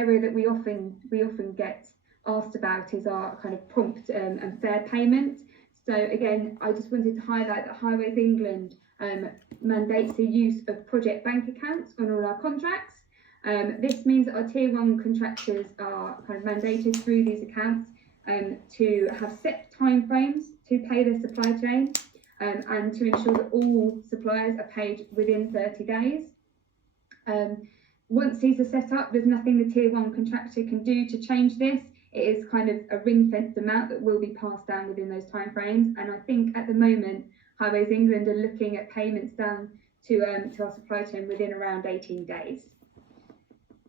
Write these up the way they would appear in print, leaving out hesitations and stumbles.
area that we often get asked about is our kind of prompt and fair payment. So again, I just wanted to highlight that Highways England mandates the use of project bank accounts on all our contracts. This means that our tier 1 contractors are kind of mandated through these accounts to have set timeframes to pay their supply chain and to ensure that all suppliers are paid within 30 days. Once these are set up, there's nothing the tier 1 contractor can do to change this. It is kind of a ring-fenced amount that will be passed down within those timeframes. And I think at the moment, Highways England are looking at payments down to our supply chain within around 18 days.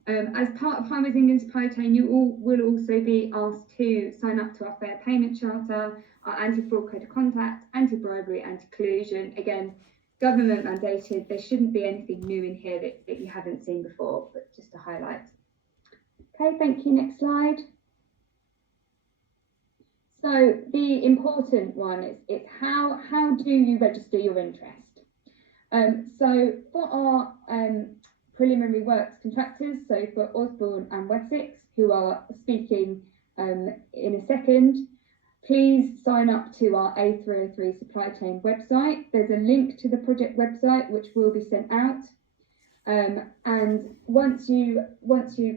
As part of Highways England supply chain, you will also be asked to sign up to our Fair Payment Charter, our Anti-Fraud Code of Conduct, Anti-Bribery, Anti-Collusion. Again, government mandated. There shouldn't be anything new in here that you haven't seen before, but just to highlight. Okay, thank you. Next slide. So the important one is how do you register your interest? So for our preliminary works contractors, so for Osborne and Wessex, who are speaking in a second, please sign up to our A303 supply chain website. There's a link to the project website which will be sent out. And once you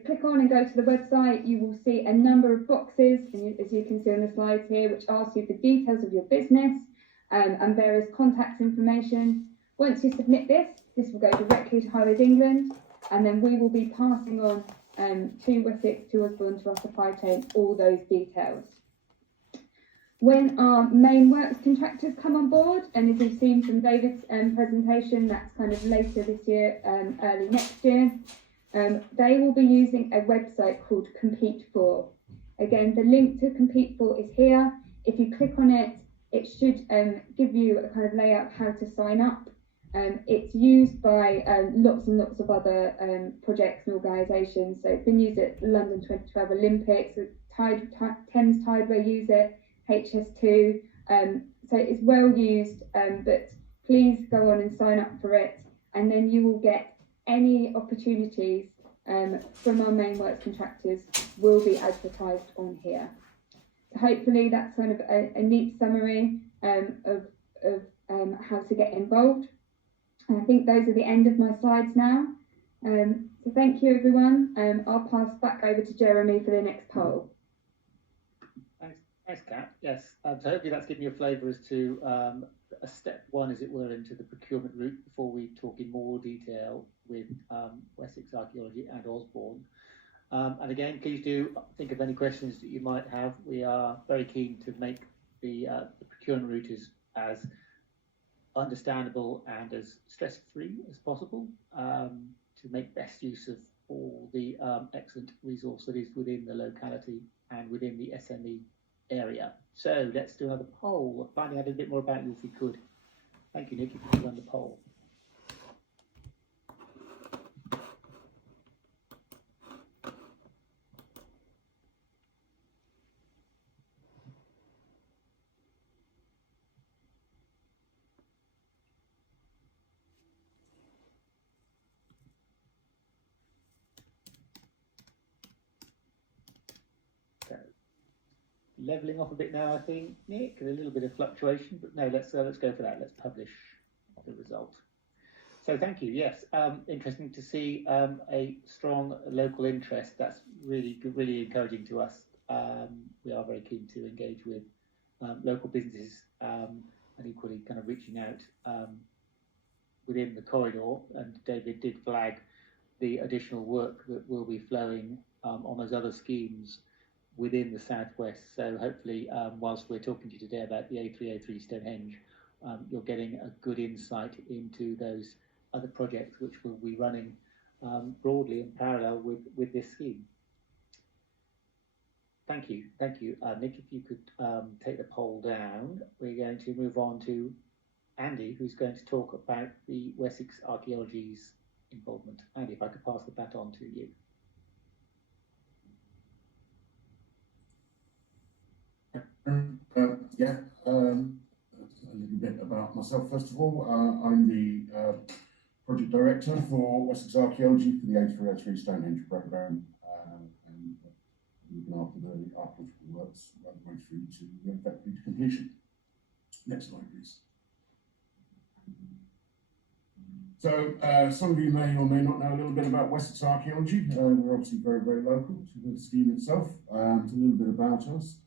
click on and go to the website, you will see a number of boxes, as you can see on the slides here, which ask you for details of your business and various contact information. Once you submit this will go directly to Highways England, and then we will be passing on to Wessex, to Osborne, to our supply chain, all those details. When our main works contractors come on board, and as you've seen from David's presentation, that's kind of later this year, early next year, they will be using a website called Compete For. Again, the link to Compete For is here. If you click on it, it should give you a kind of layout of how to sign up. It's used by lots and lots of other projects and organisations. So it's been used at London 2012 Olympics, Thames Tideway use it, HS2, so it's well used, but please go on and sign up for it, and then you will get any opportunities from our main works contractors will be advertised on here. So hopefully that's kind of a neat summary of how to get involved. And I think those are the end of my slides now. So thank you everyone. I'll pass back over to Jeremy for the next poll. Thanks, Kat. Yes, so hopefully that's given you a flavour as to a step one, as it were, into the procurement route before we talk in more detail with Wessex Archaeology and Osborne. And again, please do think of any questions that you might have. We are very keen to make the procurement route as understandable and as stress-free as possible, to make best use of all the excellent resource that is within the locality and within the SME area. So let's do another poll, finding out a bit more about you if we could. Thank you, Nick, if you could run the poll. Leveling off a bit now, I think, Nick. A little bit of fluctuation, but no, let's go for that. Let's publish the result. So thank you. Yes, interesting to see a strong local interest. That's really encouraging to us. We are very keen to engage with local businesses and equally kind of reaching out within the corridor. And David did flag the additional work that will be flowing on those other schemes within the southwest. So hopefully, whilst we're talking to you today about the A303 Stonehenge, you're getting a good insight into those other projects which will be running broadly in parallel with this scheme. Thank you, Nick. If you could take the poll down, we're going to move on to Andy, who's going to talk about the Wessex Archaeology's involvement. Andy, if I could pass the baton to you. A little bit about myself. First of all, I'm the project director for Wessex Archaeology for the A303 Stonehenge programme. completion. Next slide, please. So some of you may or may not know a little bit about Wessex archaeology. We're obviously very, very local to the scheme itself. It's a little bit about us.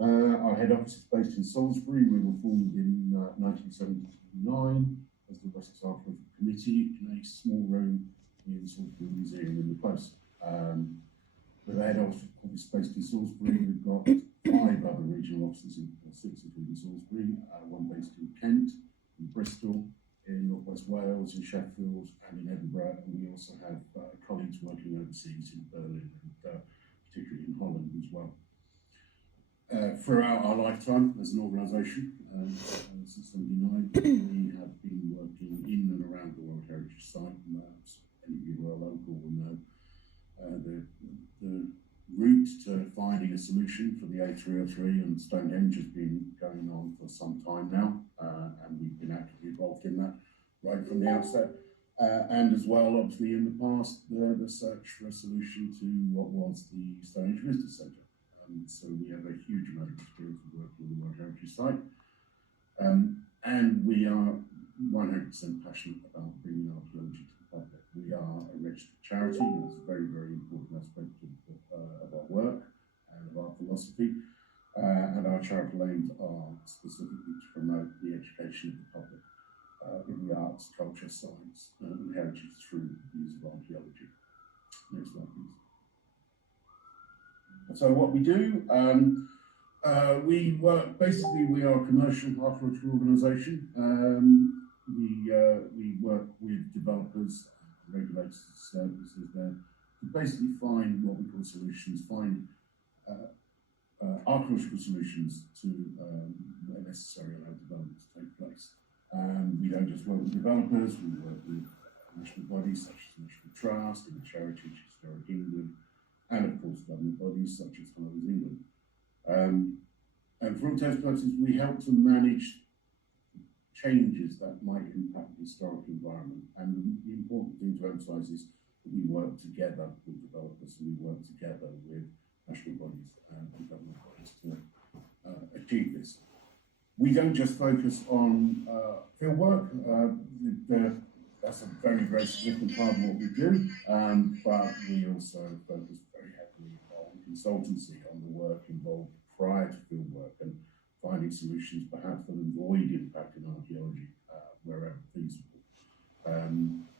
Our head office is based in Salisbury. We were formed in 1979 as the Wessex Archaeological Committee in a small room in Salisbury Museum in the Close. With the head office based in Salisbury, we've got 5 other regional offices, or 6 including Salisbury, one based in Kent, in Bristol, in North West Wales, in Sheffield, and in Edinburgh. And we also have colleagues working overseas in Berlin, and particularly in Holland as well. Throughout our lifetime as an organisation, since '79, we have been working in and around the World Heritage Site. Any of you who are local will know the route to finding a solution for the A303 and Stonehenge has been going on for some time now, and we've been actively involved in that right from the outset. And as well, obviously, in the past, the search for a solution to what was the Stonehenge Visitor Centre. So we have a huge amount of experience of working on the World Heritage Site. And we are 100% passionate about bringing archaeology to the public. We are a registered charity, and that's a very, very important aspect of our work and of our philosophy. And our charitable aims are specifically to promote the education of the public in the arts, culture, science, and heritage through the use of archaeology. Next slide, please. So what we do, we work, basically we are a commercial archaeological organisation. We work with developers, regulators, services there to basically find what we call solutions, find archaeological solutions to where necessary allow development to take place. We don't just work with developers, we work with national bodies such as the National Trust, English Heritage, Historic England, and of course government bodies such as Highways England. And for all intents and purposes, we help to manage changes that might impact the historic environment. And the important thing to emphasise is that we work together with developers, and we work together with national bodies and government bodies to achieve this. We don't just focus on field work. That's a very, very significant part of what we do, but we also focus very heavily on consultancy, on the work involved prior to field work and finding solutions perhaps that avoid impact in archaeology wherever feasible.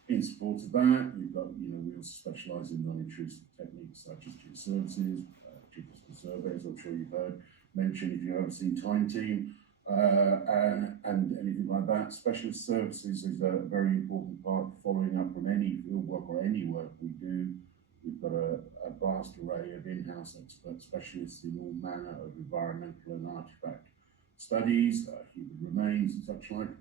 In support of that, we've got, we also specialise in non-intrusive techniques such as geoservices, geophysical surveys, I'm sure you've heard mentioned if you've ever seen Time Team, and anything like that. Specialist services is a very important part of following up from any field work or any work we do. We've got a vast array of in-house expert specialists in all manner of environmental and artefact studies, human remains and such like.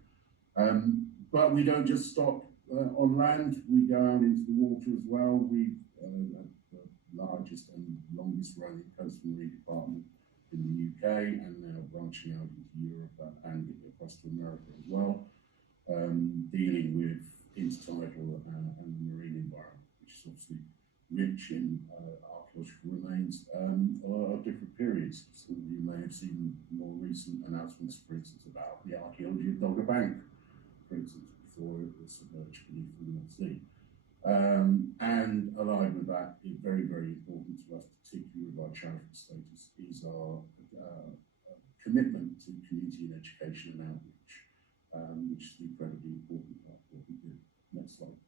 But we don't just stop on land, we go out into the water as well. We've the largest and longest running coastal marine department in the UK, and now branching out into Europe and across to America as well, dealing with intertidal and marine environment, which is obviously rich in archaeological remains of different periods. Some of you may have seen more recent announcements, for instance, about the archaeology of Dogger Bank, for instance, before it was submerged beneath the North Sea. And allied with that, it's very, very important to us, particularly with our charitable status, is our commitment to community and education and outreach, which is an incredibly important part of what we do. Next slide.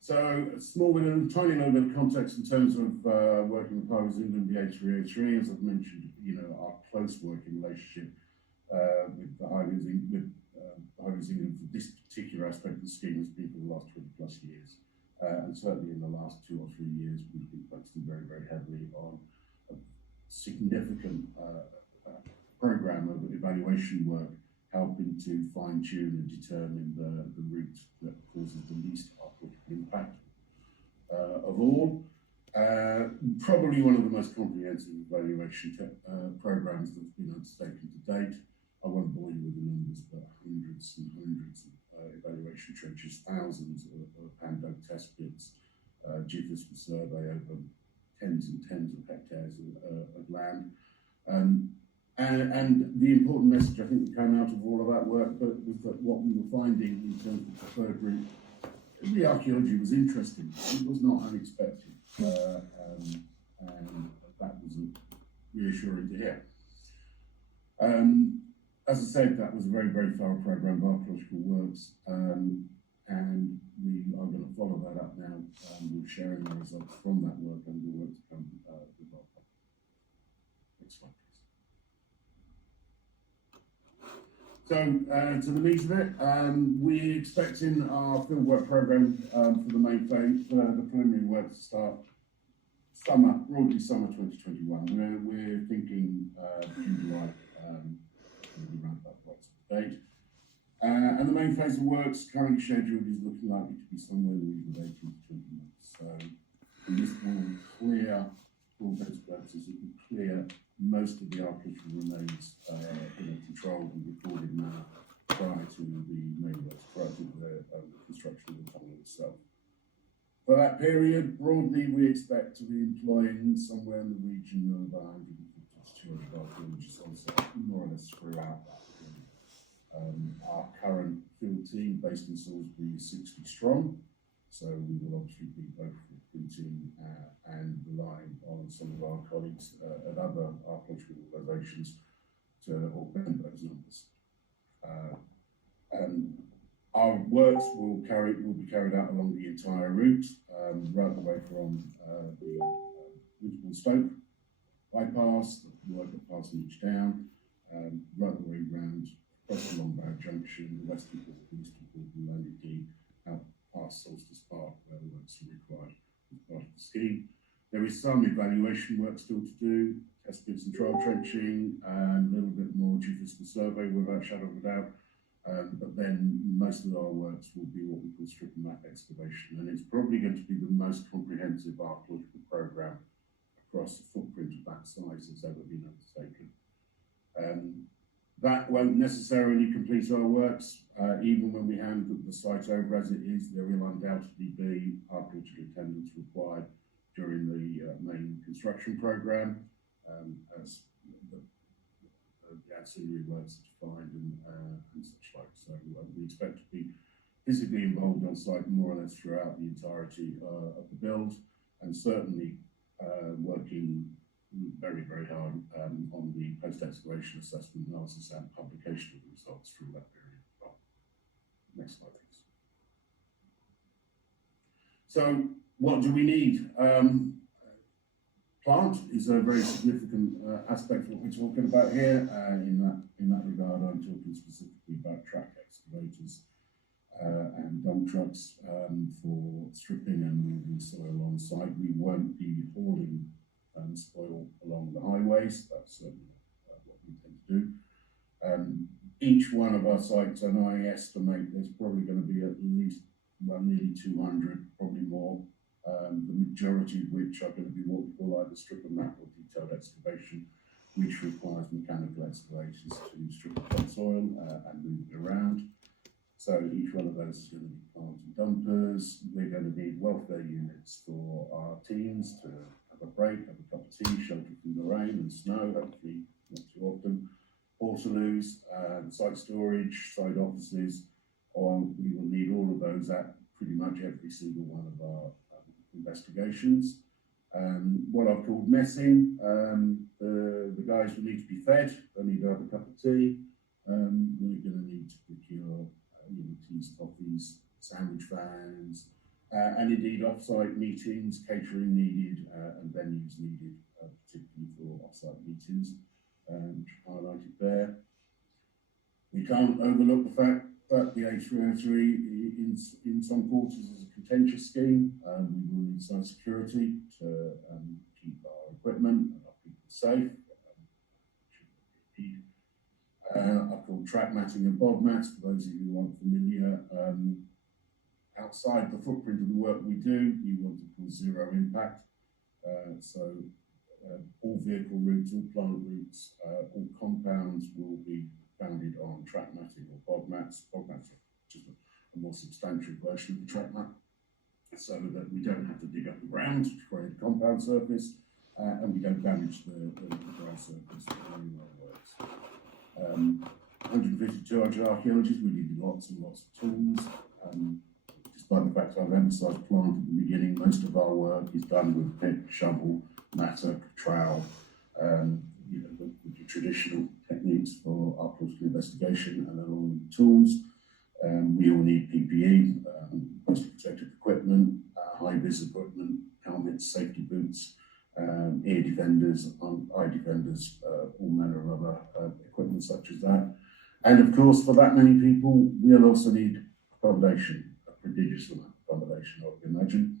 So a tiny little bit of context in terms of working with Highways England, the A303, as I've mentioned, our close working relationship with the Highways England for this particular aspect of the scheme has been for the last 20 plus years. And certainly in the last 2 or 3 years, we've been focusing very, very heavily on a significant programme of evaluation work, helping to fine-tune and determine the route that causes the least archaeological impact of all. Probably one of the most comprehensive evaluation programmes that's been undertaken to date. I won't bore you with the numbers, but hundreds and hundreds of evaluation trenches, thousands of hand-dug test pits, geophysical survey over tens and tens of hectares of land. And the important message I think that came out of all of that work but was that what we were finding in terms of the preferred route, the archaeology was interesting. It was not unexpected, and that was reassuring to hear. As I said, that was a very, very thorough programme of archaeological works, and we are going to follow that up now with sharing the results from that work and the work to come with our plan. Next slide, please. So, to the meat of it, we're expecting our fieldwork programme for the main phase, the preliminary work to start broadly summer 2021. We're thinking June, July, around that date. And the main phase of works currently scheduled is looking likely to be somewhere in the region of 18 to 20 months. So this will clear, for all intents and purposes, it will clear most of the archaeological remains in a controlled and recorded manner prior to the main works, prior to the construction of the tunnel itself. For that period, broadly, we expect to be employing somewhere in the region of 150 to 200 archaeologists on site, more or less throughout that period. Our current field team based in Salisbury is 60 strong, so we will obviously be both recruiting and relying on some of our colleagues at other archaeological organisations to augment those numbers. Our works will be carried out along the entire route, right the way from the Winterbourne Stoke bypass, the work at Parsonage Down, right the way round across the Longbow Junction, the Western Port, the Eastern Port, and Landing Key, out past Solstice Park, where the works are required as part of the scheme. There is some evaluation work still to do, test pits and trial trenching, and a little bit more geophysical survey without a shadow of a doubt. But then most of our works will be what we call strip and map excavation, and it's probably going to be the most comprehensive archaeological programme across the footprint of that size that's ever been undertaken. That won't necessarily complete our works, even when we hand the site over as it is. There will undoubtedly be archaeological attendance required during the main construction programme, as the ancillary works are defined and such like. So we expect to be physically involved on site more or less throughout the entirety of the build, and certainly working very, very hard on the post-excavation assessment analysis and publication of the results through that period as well. Next slide, please. So what do we need? Plant is a very significant aspect of what we're talking about here. In that regard, I'm talking specifically about track excavators and dump trucks for stripping and moving soil on site. We won't be hauling spoil along the highways. That's certainly what we intend to do. Each one of our sites, and I estimate there's probably going to be at least nearly 200, probably more. The majority of which are going to be what we call either strip and map or detailed excavation, which requires mechanical excavators to strip the topsoil and move it around. So each one of those is going to be plant and dumpers. We're going to need welfare units for our teams to have a break, have a cup of tea, shelter from the rain and snow, hopefully not too often. Portaloos, site storage, site offices, we will need all of those at pretty much every single one of our investigations. What I've called messing, the guys will need to be fed, they need to have a cup of tea. We're going to need to procure teas, coffees, sandwich vans, and indeed off-site meetings, catering needed, and venues needed, particularly for off-site meetings, which are highlighted there. We can't overlook the fact that the A303 in some quarters is a contentious scheme. We will need site security to keep our equipment and our people safe. I've called track matting and bog mats, for those of you who aren't familiar. Outside the footprint of the work we do, we want to call zero impact. So all vehicle routes, all plant routes, all compounds will be founded on track matting or bog mats. Bog mats are just a more substantial version of the track mat, so that we don't have to dig up the ground to create a compound surface. and we don't damage the ground surface during our works. 150 to 200 archaeologists, we need lots and lots of tools. Despite the fact I've emphasised plant at the beginning, most of our work is done with pick, shovel, mattock, trowel, the traditional techniques for archaeological investigation, and along with tools. We all need PPE, personal protective equipment, high-vis equipment, helmets, safety boots, ear defenders, eye defenders, all manner of other equipment such as that. And of course, for that many people, we'll also need accommodation, a prodigious amount of accommodation, I would imagine.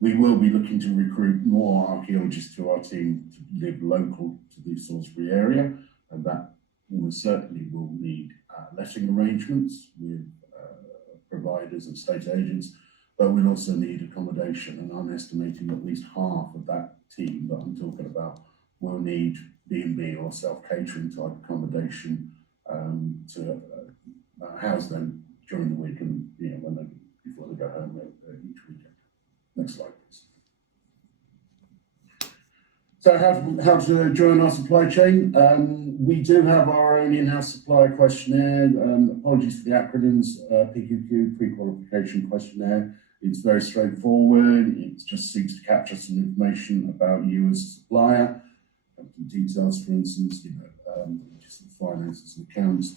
We will be looking to recruit more archaeologists to our team to live local to the Salisbury area, and that almost certainly will need letting arrangements with providers and state agents, but we'll also need accommodation, and I'm estimating at least half of that team that I'm talking about will need B&B or self-catering type accommodation to house them during the week and before they go home each weekend. Next slide, please. So how to join our supply chain? We do have our own in-house supplier questionnaire. Apologies for the acronyms, PQQ, pre-qualification questionnaire. It's very straightforward. It just seeks to capture some information about you as a supplier, some details, for instance, just the finances and accounts,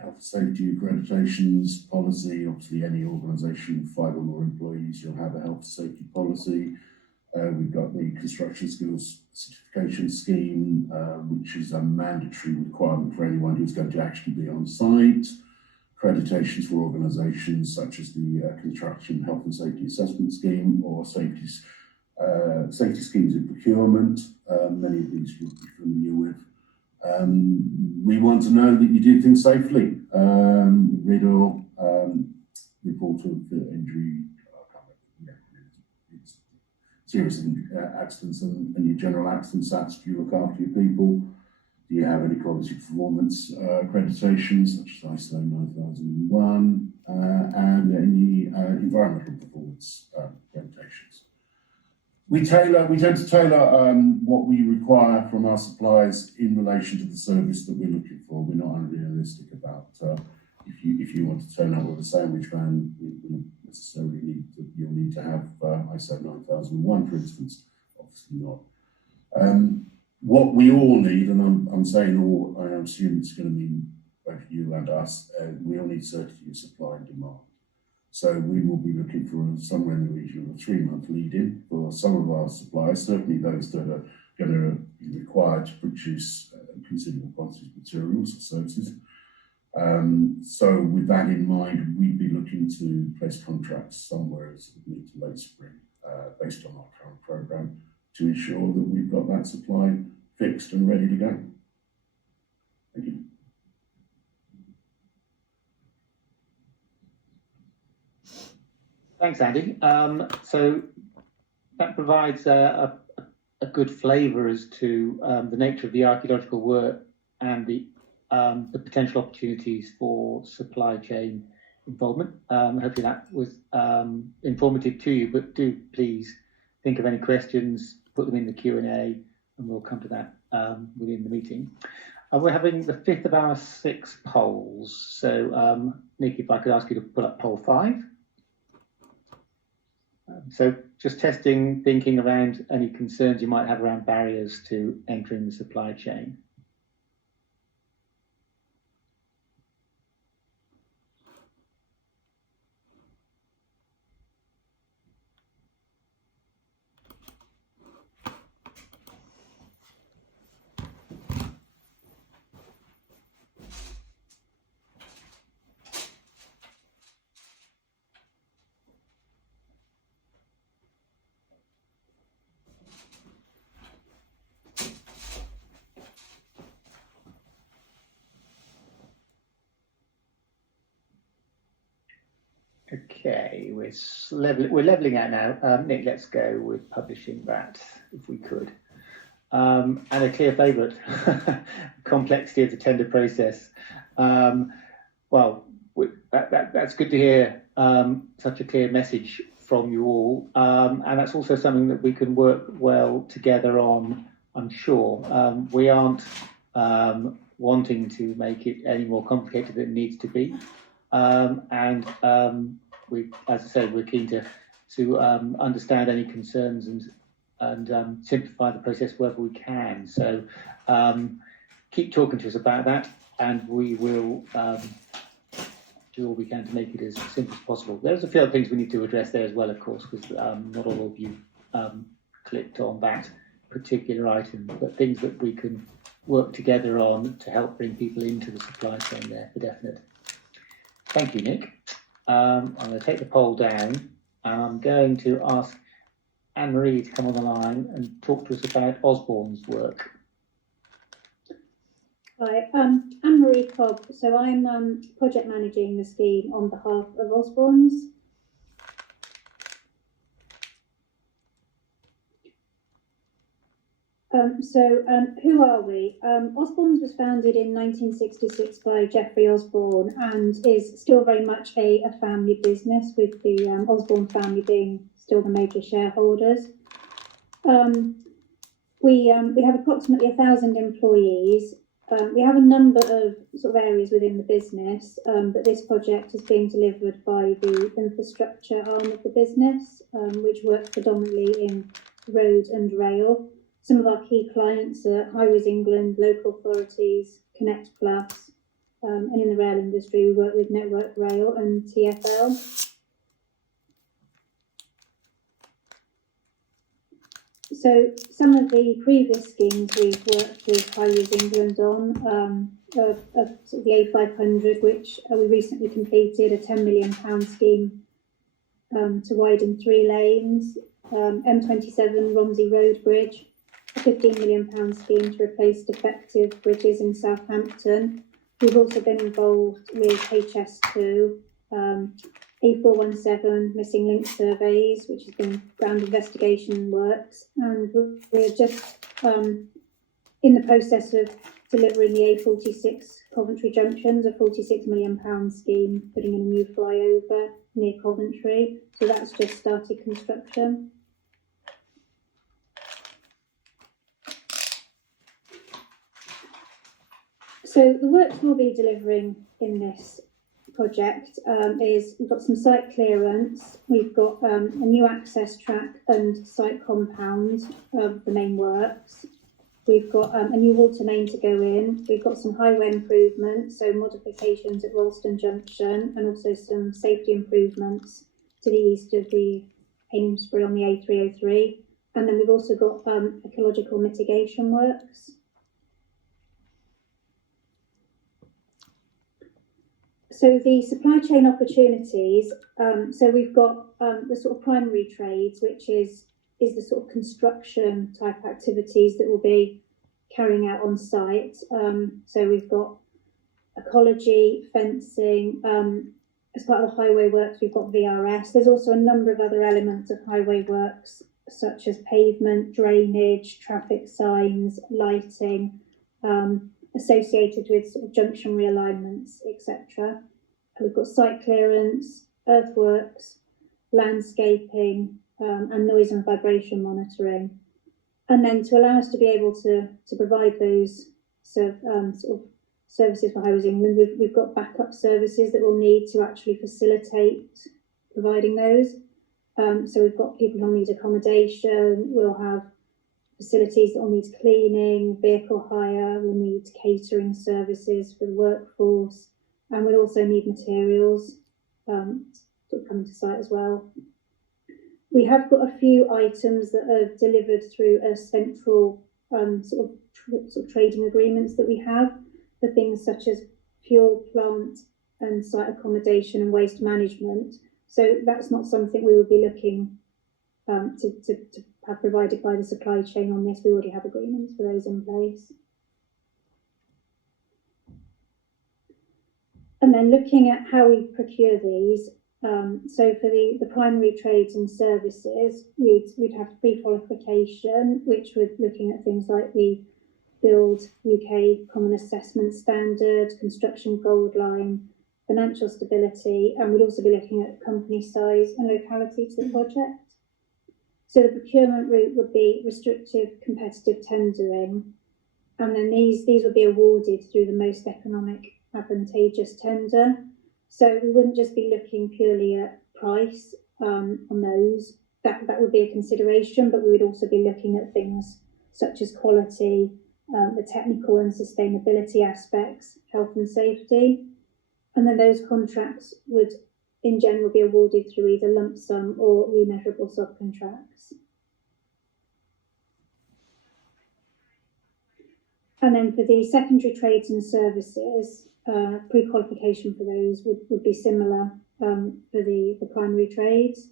health and safety accreditations, policy. Obviously, any organisation with 5 or more employees, you'll have a health and safety policy. We've got the construction skills certification scheme, which is a mandatory requirement for anyone who's going to actually be on site. Accreditations for organisations such as the Construction Health and Safety Assessment Scheme or safety schemes in procurement. Many of these you'll be familiar with. We want to know that you do things safely. RIDDLE, report of injury, serious accidents and your general accident stats. Do you look after your people? Do you have any quality performance accreditations such as ISO 9001 and any environmental performance accreditations? We tend to tailor what we require from our suppliers in relation to the service that we're looking for. We're not unrealistic about if you want to turn up with a sandwich van, you'll need to have ISO 9001, for instance. Obviously not. What we all need, and I'm saying all, I assume it's going to mean both you and us, we all need certainty of supply and demand. So we will be looking for somewhere in the region of a 3-month lead-in for some of our suppliers, certainly those that are going to be required to produce considerable quantities of materials or services. So with that in mind, we'd be looking to place contracts somewhere mid to late spring based on our current programme to ensure that we've got that supply fixed and ready to go. Thank you. Thanks, Andy. So that provides a good flavour as to the nature of the archaeological work and the potential opportunities for supply chain involvement. Hopefully that was informative to you, but do please think of any questions, put them in the Q&A, and we'll come to that within the meeting. We're having the 5th of our 6 polls. So Nick, if I could ask you to put up poll 5. So just testing, thinking around any concerns you might have around barriers to entering the supply chain. Okay, we're levelling out now. Nick, let's go with publishing that, if we could. And a clear favourite, complexity of the tender process. Well, that's good to hear such a clear message from you all, and that's also something that we can work well together on, I'm sure. We aren't wanting to make it any more complicated than it needs to be, and we, as I say, we're keen to understand any concerns and simplify the process wherever we can. So keep talking to us about that, and we will do all we can to make it as simple as possible. There's a few other things we need to address there as well, of course, because not all of you clicked on that particular item, but things that we can work together on to help bring people into the supply chain there, for definite. Thank you, Nick. I'm going to take the poll down, and I'm going to ask Anne-Marie to come on the line and talk to us about Osborne's work. Hi, Anne-Marie Cobb. So I'm project managing the scheme on behalf of Osborne's. Who are we? Osborne's was founded in 1966 by Geoffrey Osborne and is still very much a family business, with the Osborne family being still the major shareholders. We have approximately 1,000 employees. We have a number of sort of areas within the business, but this project is being delivered by the infrastructure arm of the business, which works predominantly in road and rail. Some of our key clients are Highways England, local authorities, Connect Plus, and in the rail industry we work with Network Rail and TfL. So some of the previous schemes we've worked with Highways England on, sort of the A500, which we recently completed a £10 million scheme to widen 3 lanes, M27 Romsey Road Bridge, a £15 million scheme to replace defective bridges in Southampton. We've also been involved with HS2, A417 missing link surveys, which has been ground investigation works, and we're just in the process of delivering the A46 Coventry Junctions, a £46 million scheme, putting in a new flyover near Coventry. So that's just started construction. So the works we'll be delivering in this project is we've got some site clearance, we've got a new access track and site compound of the main works, we've got a new water main to go in, we've got some highway improvements, so modifications at Ralston Junction, and also some safety improvements to the east of the Amesbury on the A303, and then we've also got ecological mitigation works. So the supply chain opportunities, so we've got the sort of primary trades, which is the sort of construction type activities that we'll be carrying out on site. So we've got ecology, fencing, as part of the highway works we've got VRS. There's also a number of other elements of highway works, such as pavement, drainage, traffic signs, lighting, associated with sort of junction realignments, etc. We've got site clearance, earthworks, landscaping, and noise and vibration monitoring. And then to allow us to be able to provide those sort of services for Highways England, we've got backup services that we'll need to actually facilitate providing those. So we've got people who'll need accommodation, we'll have facilities that will need cleaning, vehicle hire, we'll need catering services for the workforce, and we'll also need materials to come to site as well. We have got a few items that are delivered through a central sort of trading agreements that we have for things such as fuel plant and site accommodation and waste management. So that's not something we would be looking to have provided by the supply chain on this. We already have agreements for those in place. And then looking at how we procure these, so for the primary trades and services, we'd have pre-qualification, which we're looking at things like the Build UK Common Assessment Standard, Construction Gold Line, financial stability, and we'd also be looking at company size and locality to the project. So the procurement route would be restrictive competitive tendering, and then these would be awarded through the most economic advantageous tender. So we wouldn't just be looking purely at price on those. That would be a consideration, but we would also be looking at things such as quality, the technical and sustainability aspects, health and safety. And then those contracts would in general be awarded through either lump sum or remeasurable subcontracts. And then for the secondary trades and services, pre-qualification for those would be similar for the primary trades.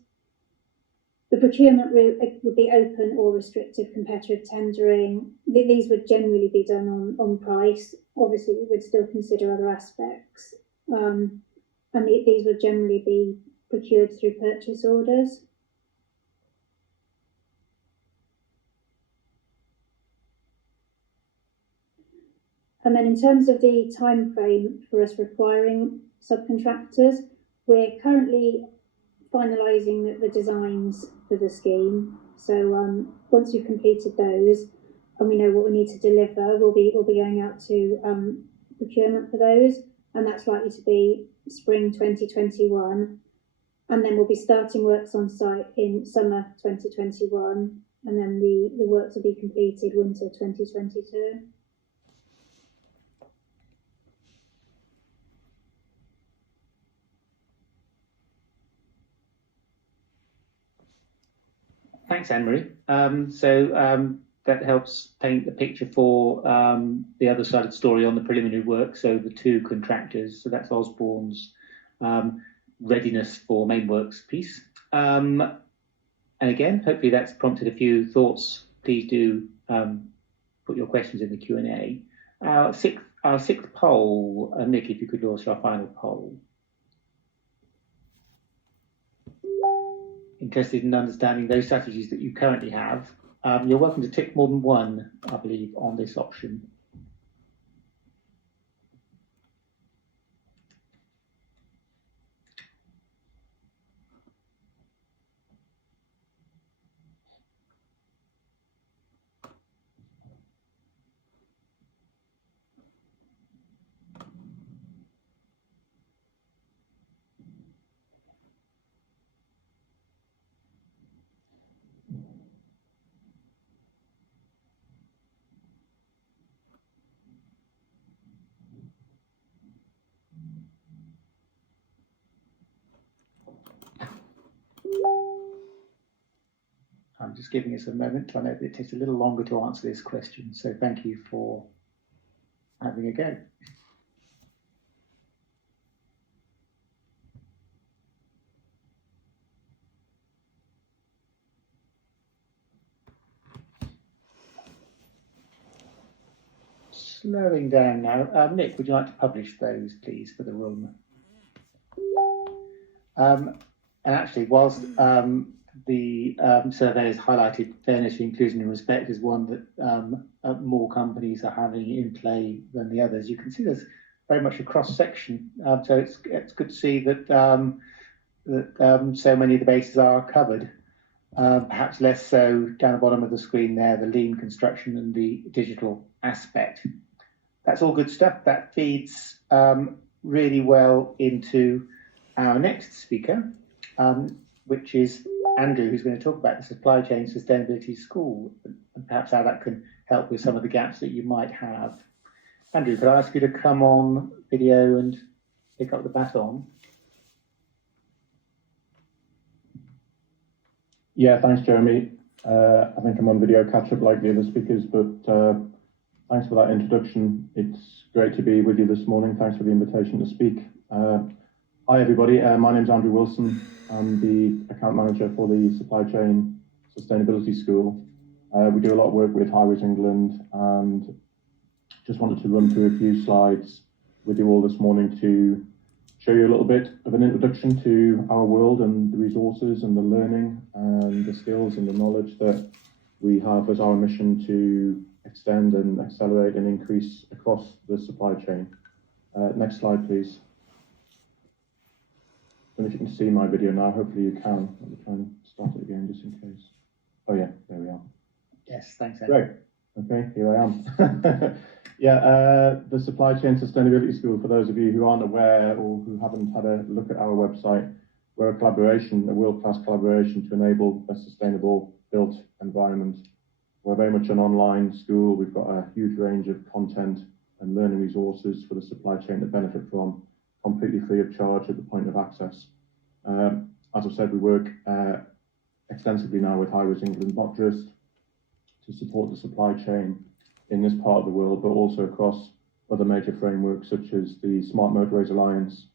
The procurement route would be open or restrictive competitive tendering. These would generally be done on price. Obviously, we would still consider other aspects. And these would generally be procured through purchase orders. And then in terms of the time frame for us requiring subcontractors, we're currently finalising the designs for the scheme. So once we've completed those and we know what we need to deliver, we'll be going out to procurement for those, and that's likely to be spring 2021. And then we'll be starting works on site in summer 2021, and then the works will be completed winter 2022. Thanks, Anne-Marie. That helps paint the picture for the other side of the story on the preliminary work. So the two contractors, so that's Osborne's readiness for main works piece. And again, hopefully that's prompted a few thoughts. Please do put your questions in the Q&A. Our sixth poll, Nick, if you could launch our final poll. Interested in understanding those strategies that you currently have. You're welcome to tick more than one, I believe, on this option. I'm just giving us a moment. I know that it takes a little longer to answer this question, so thank you for having a go. Slowing down now. Nick, would you like to publish those, please, for the room? And actually, whilst the survey has highlighted fairness, inclusion and respect as one that more companies are having in play than the others, you can see there's very much a cross-section. So it's good to see that, so many of the bases are covered. Perhaps less so down the bottom of the screen there, the lean construction and the digital aspect. That's all good stuff. That feeds really well into our next speaker, which is Andrew, who's going to talk about the Supply Chain Sustainability School and perhaps how that can help with some of the gaps that you might have. Andrew, could I ask you to come on video and pick up the baton? Yeah, thanks, Jeremy. I think I'm on video catch-up like the other speakers, but thanks for that introduction. It's great to be with you this morning. Thanks for the invitation to speak. Hi, everybody. My name's Andrew Wilson. I'm the account manager for the Supply Chain Sustainability School. We do a lot of work with Highways England, and just wanted to run through a few slides with you all this morning to show you a little bit of an introduction to our world and the resources and the learning and the skills and the knowledge that we have as our mission to extend and accelerate and increase across the supply chain. Next slide, please. don't know if you can see my video now. Hopefully you can. Let me try and start it again just in case. Oh yeah, there we are. Yes, thanks, Andrew. Great. Okay, here I am. Yeah, the Supply Chain Sustainability School, for those of you who aren't aware or who haven't had a look at our website, we're a collaboration, a world-class collaboration to enable a sustainable built environment. We're very much an online school. We've got a huge range of content and learning resources for the supply chain to benefit from, completely free of charge at the point of access. As I've said, we work extensively now with Highways England, not just to support the supply chain in this part of the world, but also across other major frameworks such as the Smart Motorways Alliance,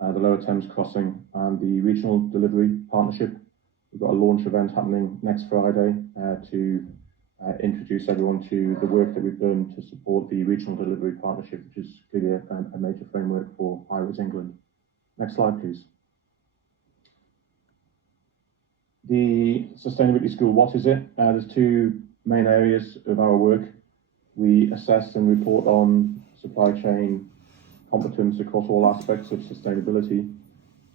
the Lower Thames Crossing, and the Regional Delivery Partnership. We've got a launch event happening next Friday to introduce everyone to the work that we've done to support the Regional Delivery Partnership, which is clearly a major framework for Highways England. Next slide, please. The Sustainability School, what is it? There's two main areas of our work. We assess and report on supply chain competence across all aspects of sustainability.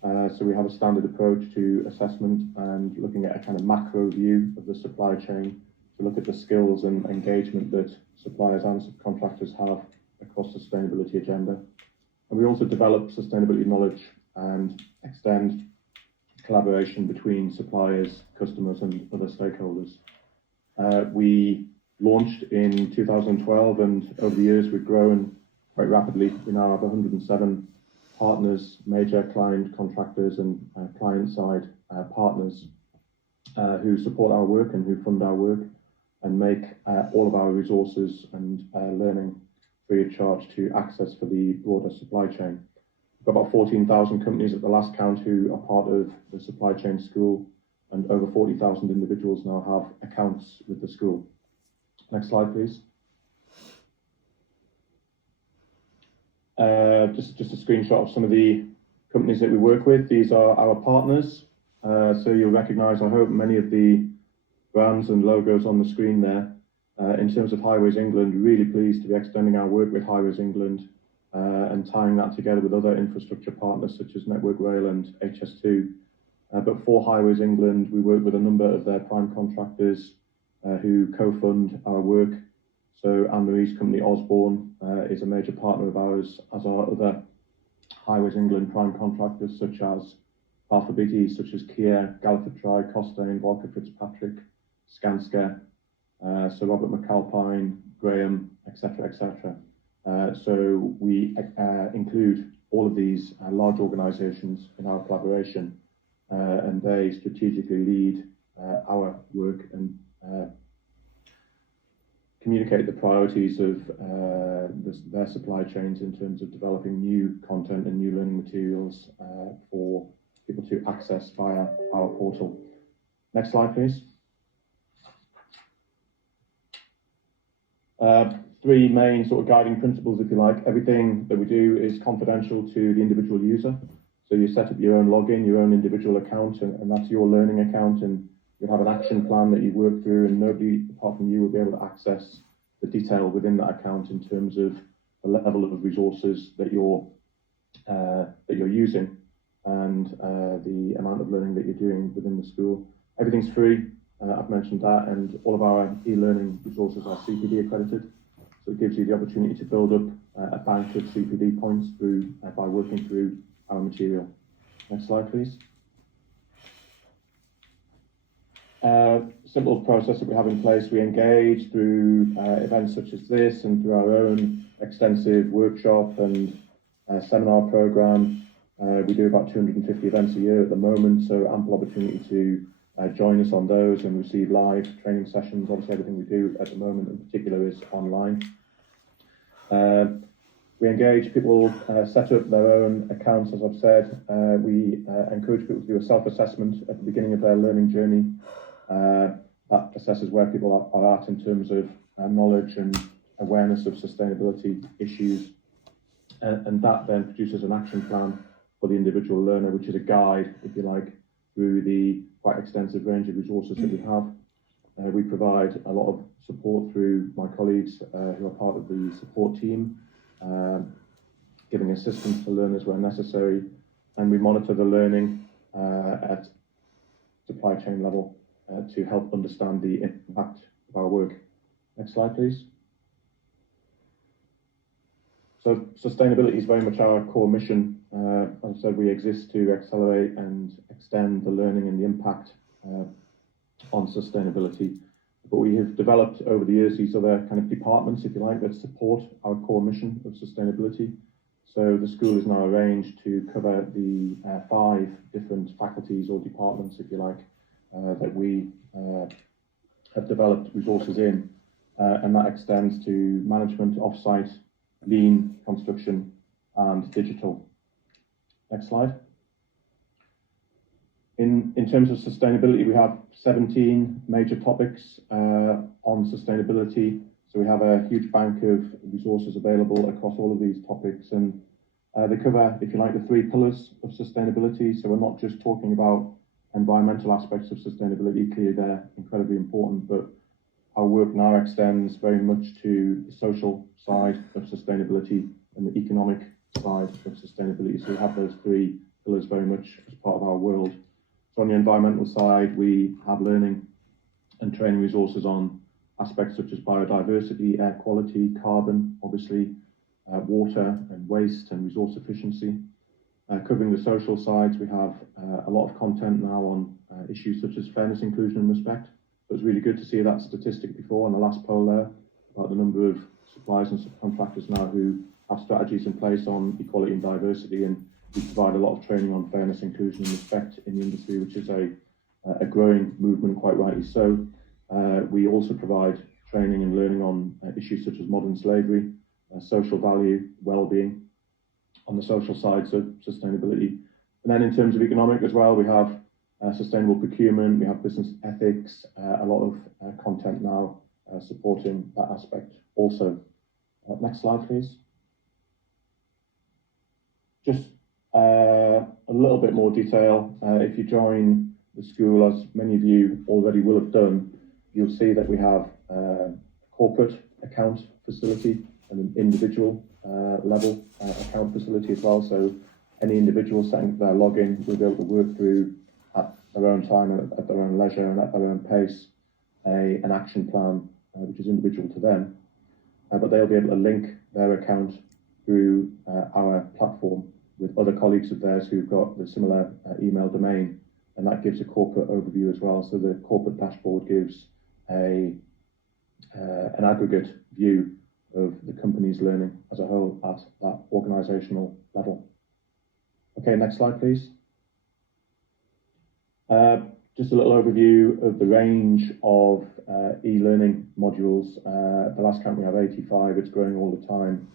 So we have a standard approach to assessment and looking at a kind of macro view of the supply chain to look at the skills and engagement that suppliers and subcontractors have across the sustainability agenda. And we also develop sustainability knowledge and extend collaboration between suppliers, customers and other stakeholders. We launched in 2012 and over the years we've grown quite rapidly. We now have 107 partners, major client contractors and client-side partners who support our work and who fund our work and make all of our resources and learning free of charge to access for the broader supply chain. We've got about 14,000 companies at the last count who are part of the supply chain school, and over 40,000 individuals now have accounts with the school. Next slide, please. Just a screenshot of some of the companies that we work with. These are our partners. So you'll recognise, I hope, many of the brands and logos on the screen there. In terms of Highways England, really pleased to be extending our work with Highways England and tying that together with other infrastructure partners such as Network Rail and HS2. But for Highways England, we work with a number of their prime contractors who co-fund our work. So Anne-Marie's company Osborne is a major partner of ours, as are other Highways England prime contractors such as Alpha Beatty, such as Kier, Galliford Try, Costain, Walker Fitzpatrick, Skanska, Sir Robert McAlpine, Graham, etc., etc. So we include all of these large organisations in our collaboration, and they strategically lead our work and communicate the priorities of their supply chains in terms of developing new content and new learning materials for people to access via our portal. Next slide, please. Three main sort of guiding principles, if you like. Everything that we do is confidential to the individual user. So you set up your own login, your own individual account, and that's your learning account, and you have an action plan that you work through, and nobody apart from you will be able to access the detail within that account in terms of the level of resources that you're using and the amount of learning that you're doing within the school. Everything's free. I've mentioned that, and all of our e-learning resources are CPD accredited, so it gives you the opportunity to build up a bank of CPD points through by working through our material. Next slide, please. Simple process that we have in place. We engage through events such as this and through our own extensive workshop and seminar program. We do about 250 events a year at the moment, so ample opportunity to join us on those and receive live training sessions. Obviously, everything we do at the moment in particular is online. We engage people, set up their own accounts, as I've said. We encourage people to do a self-assessment at the beginning of their learning journey. That assesses where people are at in terms of knowledge and awareness of sustainability issues. And that then produces an action plan for the individual learner, which is a guide, if you like, through the quite extensive range of resources that we have. We provide a lot of support through my colleagues who are part of the support team, giving assistance to learners where necessary. and we monitor the learning at supply chain level to help understand the impact of our work. Next slide, please. So sustainability is very much our core mission. As I said, we exist to accelerate and extend the learning and the impact on sustainability. But we have developed over the years these other kind of departments, if you like, that support our core mission of sustainability. So the school is now arranged to cover the 5 different faculties or departments, if you like, that we have developed resources in, and that extends to management, offsite, lean, construction, and digital. Next slide. In terms of sustainability, we have 17 major topics on sustainability. So we have a huge bank of resources available across all of these topics, and they cover, if you like, the 3 pillars of sustainability. So we're not just talking about environmental aspects of sustainability, clearly they're incredibly important, but our work now extends very much to the social side of sustainability and the economic side of sustainability. So we have those 3 pillars very much as part of our world. So on the environmental side, we have learning and training resources on aspects such as biodiversity, air quality, carbon, obviously, water and waste and resource efficiency. Covering the social sides, we have a lot of content now on issues such as fairness, inclusion and respect. So it's really good to see that statistic before on the last poll there about the number of suppliers and subcontractors now who have strategies in place on equality and diversity, and we provide a lot of training on fairness, inclusion and respect in the industry, which is a growing movement, quite rightly so. We also provide training and learning on issues such as modern slavery, social value, well-being on the social sides of sustainability. And then in terms of economic as well, we have sustainable procurement, we have business ethics, a lot of content now supporting that aspect also. Next slide, please. Just a little bit more detail. If you join the school, as many of you already will have done, you'll see that we have a corporate account facility and an individual level account facility as well. So any individual setting up their login will be able to work through at their own time, at their own leisure and at their own pace, an action plan which is individual to them. But they'll be able to link their account through our platform with other colleagues of theirs who've got the similar email domain, and that gives a corporate overview as well. So the corporate dashboard gives an aggregate view of the company's learning as a whole at that organisational level. Okay, next slide, please. Just a little overview of the range of e-learning modules. The last count we have 85, it's growing all the time.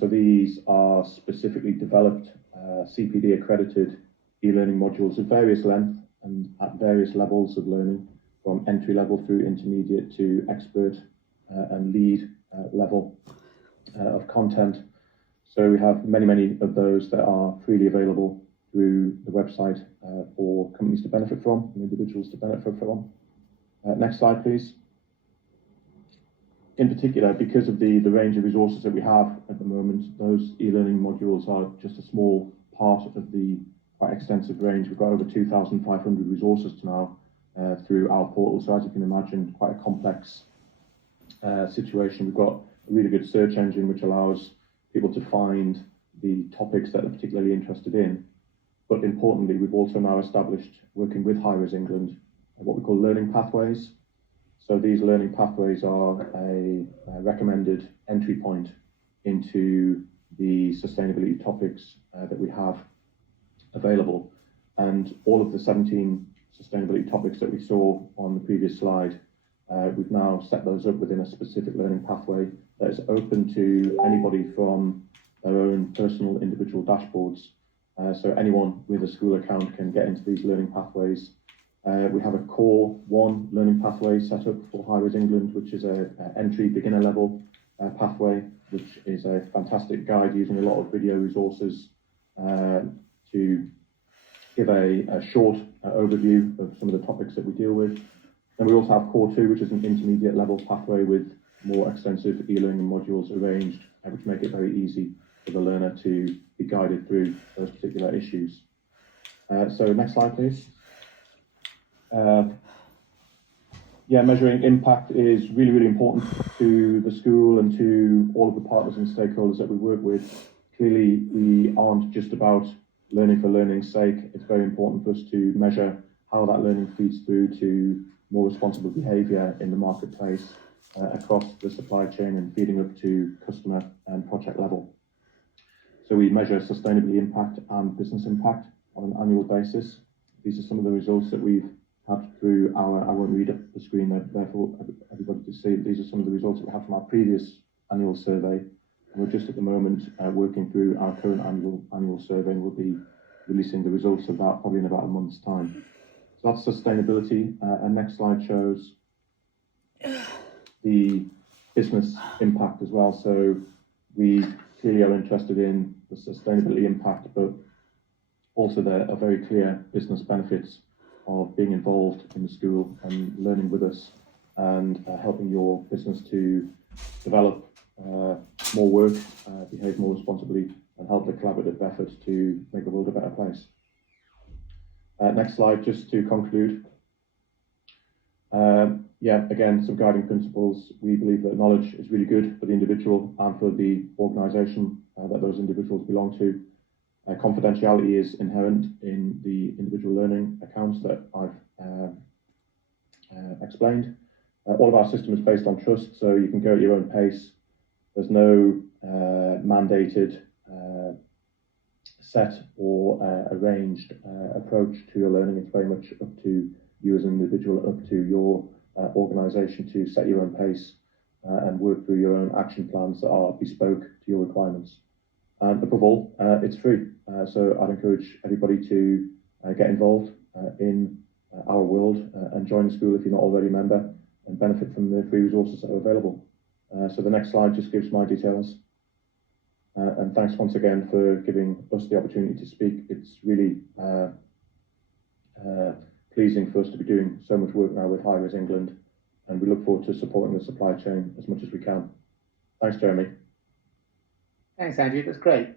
So these are specifically developed CPD accredited e-learning modules of various length and at various levels of learning, from entry level through intermediate to expert and lead level of content. So we have many of those that are freely available through the website for companies to benefit from and individuals to benefit from. Next slide, please. In particular, because of the range of resources that we have at the moment, those e-learning modules are just a small part of the quite extensive range. We've got over 2,500 resources now through our portal. So as you can imagine, quite a complex situation. We've got a really good search engine which allows people to find the topics that they're particularly interested in. But importantly, we've also now established, working with High Res England, what we call learning pathways. So these learning pathways are a recommended entry point into the sustainability topics that we have available. And all of the 17 sustainability topics that we saw on the previous slide, we've now set those up within a specific learning pathway that is open to anybody from their own personal individual dashboards. So anyone with a school account can get into these learning pathways. We have a core 1 learning pathway set up for High Res England, which is an entry beginner level pathway, which is a fantastic guide using a lot of video resources to give a short overview of some of the topics that we deal with. Then we also have core 2, which is an intermediate level pathway with more extensive e-learning modules arranged, which make it very easy for the learner to be guided through those particular issues. So next slide, please. Yeah, measuring impact is really, really important to the school and to all of the partners and stakeholders that we work with. Clearly, we aren't just about learning for learning's sake. It's very important for us to measure how that learning feeds through to more responsible behaviour in the marketplace across the supply chain and feeding up to customer and project level. So we measure sustainability impact and business impact on an annual basis. These are some of the results that we've had through our, I won't read up the screen there, therefore everybody to see, these are some of the results that we had from our previous annual survey. And we're just at the moment working through our current annual survey, and we'll be releasing the results of that probably in about a month's time. So that's sustainability. And next slide shows the business impact as well. So we clearly are interested in the sustainability impact, but also there are very clear business benefits of being involved in the school and learning with us and helping your business to develop more work, behave more responsibly, and help the collaborative effort to make the world a better place. Next slide, just to conclude. Yeah, again, some guiding principles. We believe that knowledge is really good for the individual and for the organisation that those individuals belong to. Confidentiality is inherent in the individual learning accounts that I've explained. All of our system is based on trust, so you can go at your own pace. There's no mandated, set or arranged approach to your learning. It's very much up to you as an individual, up to your organisation to set your own pace and work through your own action plans that are bespoke to your requirements. And above all, it's free. So I'd encourage everybody to get involved in our world and join the school if you're not already a member and benefit from the free resources that are available. So the next slide just gives my details. And thanks once again for giving us the opportunity to speak. It's really pleasing for us to be doing so much work now with High Res England, and we look forward to supporting the supply chain as much as we can. Thanks, Jeremy. Thanks, Andrew. That's great.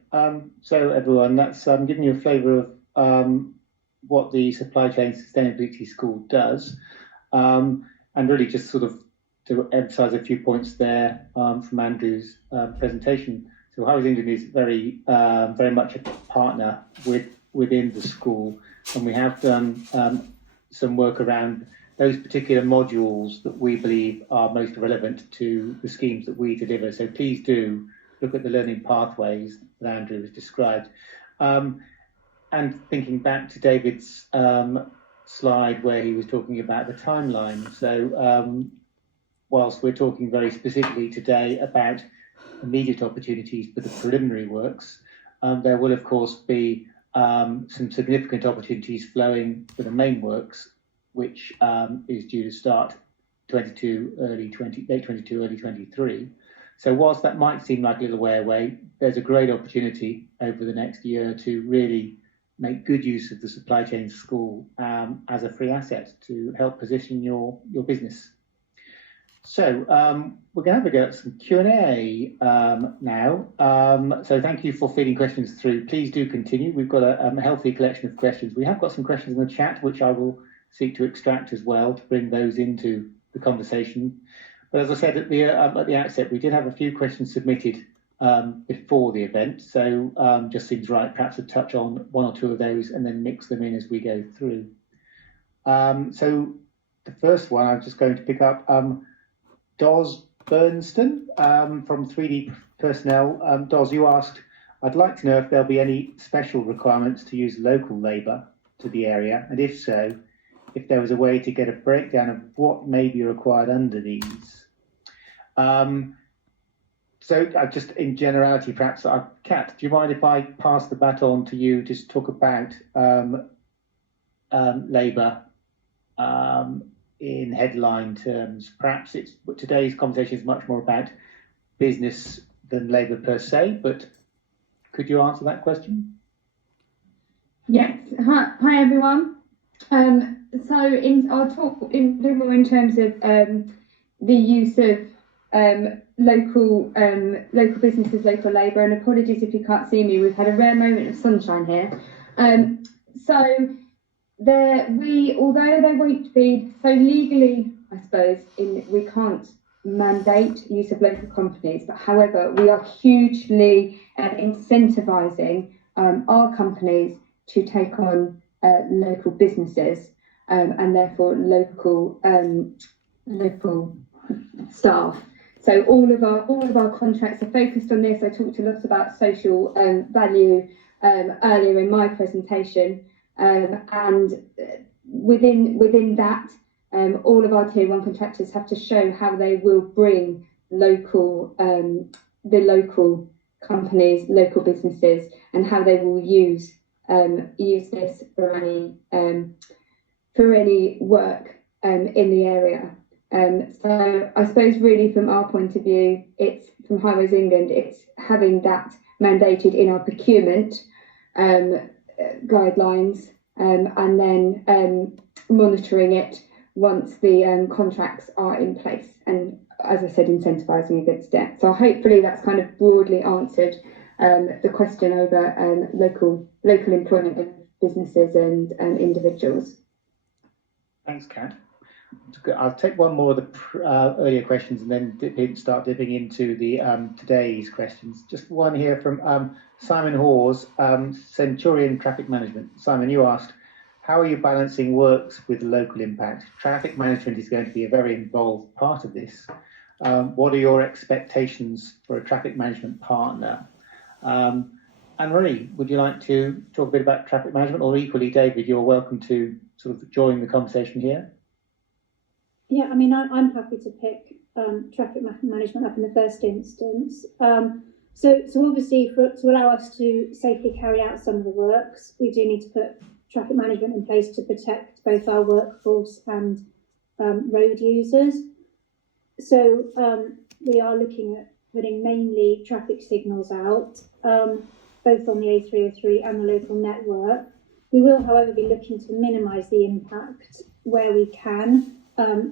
So everyone, that's giving you a flavour of what the Supply Chain Sustainability School does, and really just sort of to emphasise a few points there from Andrew's presentation. So High Res England is very much a partner within the school, and we have done some work around those particular modules that we believe are most relevant to the schemes that we deliver. So please do look at the learning pathways that Andrew has described. And thinking back to David's slide where he was talking about the timeline. So whilst we're talking very specifically today about immediate opportunities for the preliminary works, there will of course be some significant opportunities flowing for the main works, which is due to start late 22, early 23. So whilst that might seem like a little way away, there's a great opportunity over the next year to really make good use of the supply chain school as a free asset to help position your business. So we're going to have a go at some Q&A now. So thank you for feeding questions through. Please do continue. We've got a healthy collection of questions. We have got some questions in the chat, which I will seek to extract as well to bring those into the conversation. But as I said at the outset, we did have a few questions submitted before the event. So just seems right perhaps to touch on one or two of those and then mix them in as we go through. So the first one I'm just going to pick up. Dos Bernston from 3D Personnel. Dos, you asked, I'd like to know if there'll be any special requirements to use local labour to the area, and if so, if there was a way to get a breakdown of what may be required under these. So just in generality, perhaps, Kat, do you mind if I pass the baton to you to talk about labour in headline terms? Perhaps today's conversation is much more about business than labour per se, but could you answer that question? Yes. Hi everyone. So I'll talk more in terms of the use of local businesses, local labour. And apologies if you can't see me, we've had a rare moment of sunshine here. So although there won't be, so legally, I suppose, we can't mandate use of local companies, but however, we are hugely incentivising our companies to take on local businesses and therefore local staff. So all of our contracts are focused on this. I talked a lot about social value earlier in my presentation, and within that, all of our tier 1 contractors have to show how they will bring the local companies, local businesses, and how they will use this for any work in the area. So I suppose really from our point of view, it's from Highways England, it's having that mandated in our procurement guidelines, and then monitoring it once the contracts are in place, and as I said, incentivising against debt. So hopefully that's kind of broadly answered the question over local employment of businesses and individuals. Thanks, Kat. I'll take one more of the earlier questions and then start dipping into the today's questions. Just one here from Simon Hawes, Centurion Traffic Management. Simon, you asked, how are you balancing works with local impact? Traffic management is going to be a very involved part of this. What are your expectations for a traffic management partner? Anne-Marie, would you like to talk a bit about traffic management, or equally, David, you're welcome to sort of join the conversation here? Yeah, I mean, I'm happy to pick traffic management up in the first instance. So obviously, to allow us to safely carry out some of the works, we do need to put traffic management in place to protect both our workforce and road users. So we are looking at putting mainly traffic signals out, both on the A303 and the local network. We will, however, be looking to minimise the impact where we can.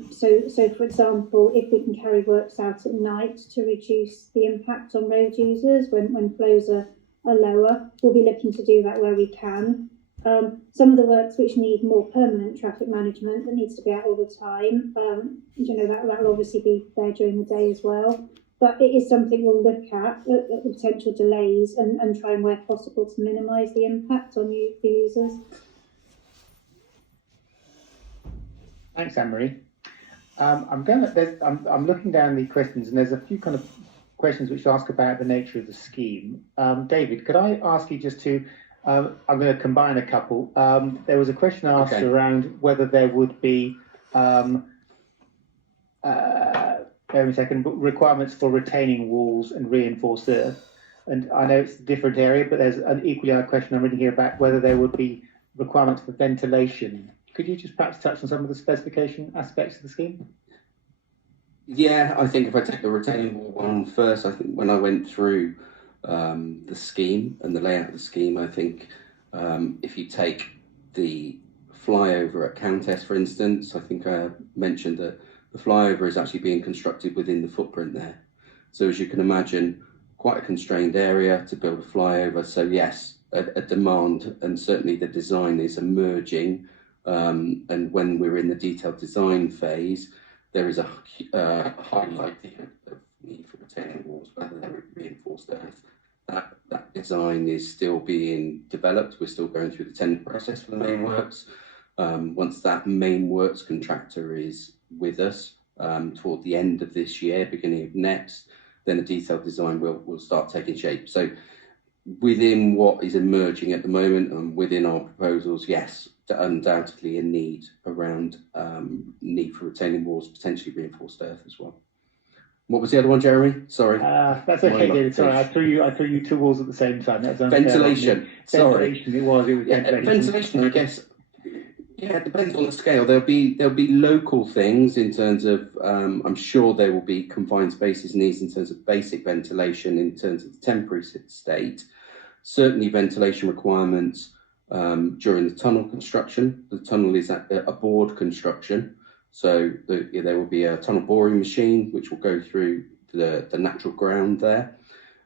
So for example, if we can carry works out at night to reduce the impact on road users when flows are lower, we'll be looking to do that where we can. Some of the works which need more permanent traffic management, that needs to be out all the time, that will obviously be there during the day as well. But it is something we'll look at the potential delays and try and, where possible, to minimise the impact on the users. Thanks, Anne-Marie. I'm looking down the questions, and there's a few kind of questions which ask about the nature of the scheme. David, could I ask you just to, I'm going to combine a couple. There was a question asked around whether there would be, requirements for retaining walls and reinforced earth. And I know it's a different area, but there's an equally odd question I'm reading here about whether there would be requirements for ventilation. Could you just perhaps touch on some of the specification aspects of the scheme? Yeah, I think if I take the retaining wall one first, I think when I went through the scheme and the layout of the scheme, I think if you take the flyover at Countess, for instance, I think I mentioned that the flyover is actually being constructed within the footprint there. So as you can imagine, quite a constrained area to build a flyover. So yes, a demand, and certainly the design is emerging. And when we're in the detailed design phase, there is a high likelihood of need for retaining walls, whether they're reinforced earth. That design is still being developed. We're still going through the tender process for the main works. Once that main works contractor is with us toward the end of this year, beginning of next, then the detailed design will start taking shape. So within what is emerging at the moment and within our proposals, yes, undoubtedly a need around need for retaining walls, potentially reinforced earth as well. What was the other one, Jeremy? Sorry. That's okay, David. Sorry, I threw you two walls at the same time. That's ventilation. Sorry. Ventilation. It was ventilation. Ventilation, I guess. Yeah, it depends on the scale. There'll be local things in terms of I'm sure there will be confined spaces needs in terms of basic ventilation, in terms of the temporary state. Certainly ventilation requirements during the tunnel construction. The tunnel is a board construction, So there will be a tunnel boring machine which will go through the natural ground there.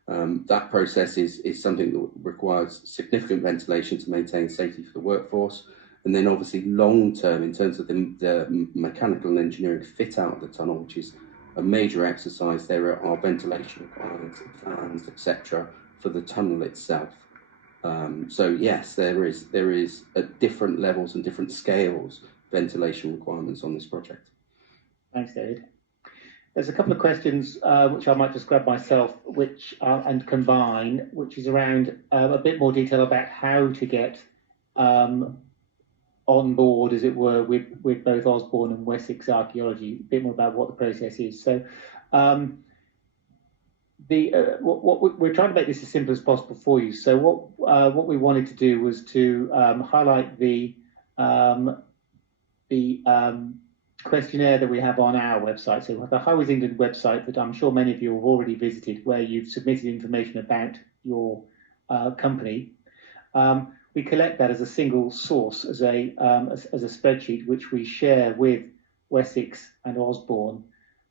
That process is something that requires significant ventilation to maintain safety for the workforce. And then obviously long term, in terms of the mechanical and engineering fit out of the tunnel, which is a major exercise, there are ventilation requirements, fans, etc., for the tunnel itself. So yes, there is at different levels and different scales ventilation requirements on this project. Thanks, David. There's a couple of questions which I might just grab myself, and combine, which is around a bit more detail about how to get on board, as it were, with both Osborne and Wessex Archaeology. A bit more about what the process is. So, we're trying to make this as simple as possible for you. So, what we wanted to do was to highlight the questionnaire that we have on our website. So the Highways England website that I'm sure many of you have already visited, where you've submitted information about your company. We collect that as a single source, as a spreadsheet, which we share with Wessex and Osborne,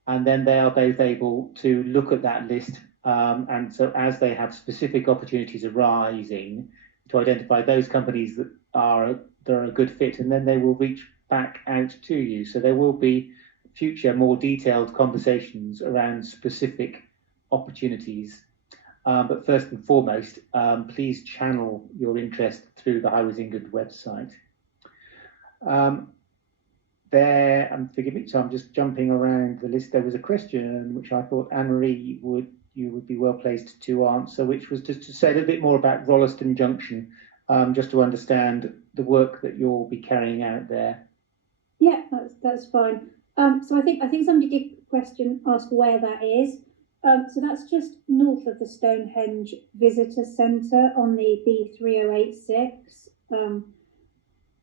and then they are both able to look at that list. And so as they have specific opportunities arising, to identify those companies that are a good fit, and then they will reach back out to you. So there will be future more detailed conversations around specific opportunities. But first and foremost, please channel your interest through the Highways England website. Forgive me, so I'm just jumping around the list. There was a question which I thought Anne-Marie would be well placed to answer, which was just to say a little bit more about Rolleston Junction, just to understand the work that you'll be carrying out there. Yeah, that's fine. So I think somebody did ask where that is. So that's just north of the Stonehenge Visitor Centre on the B3086.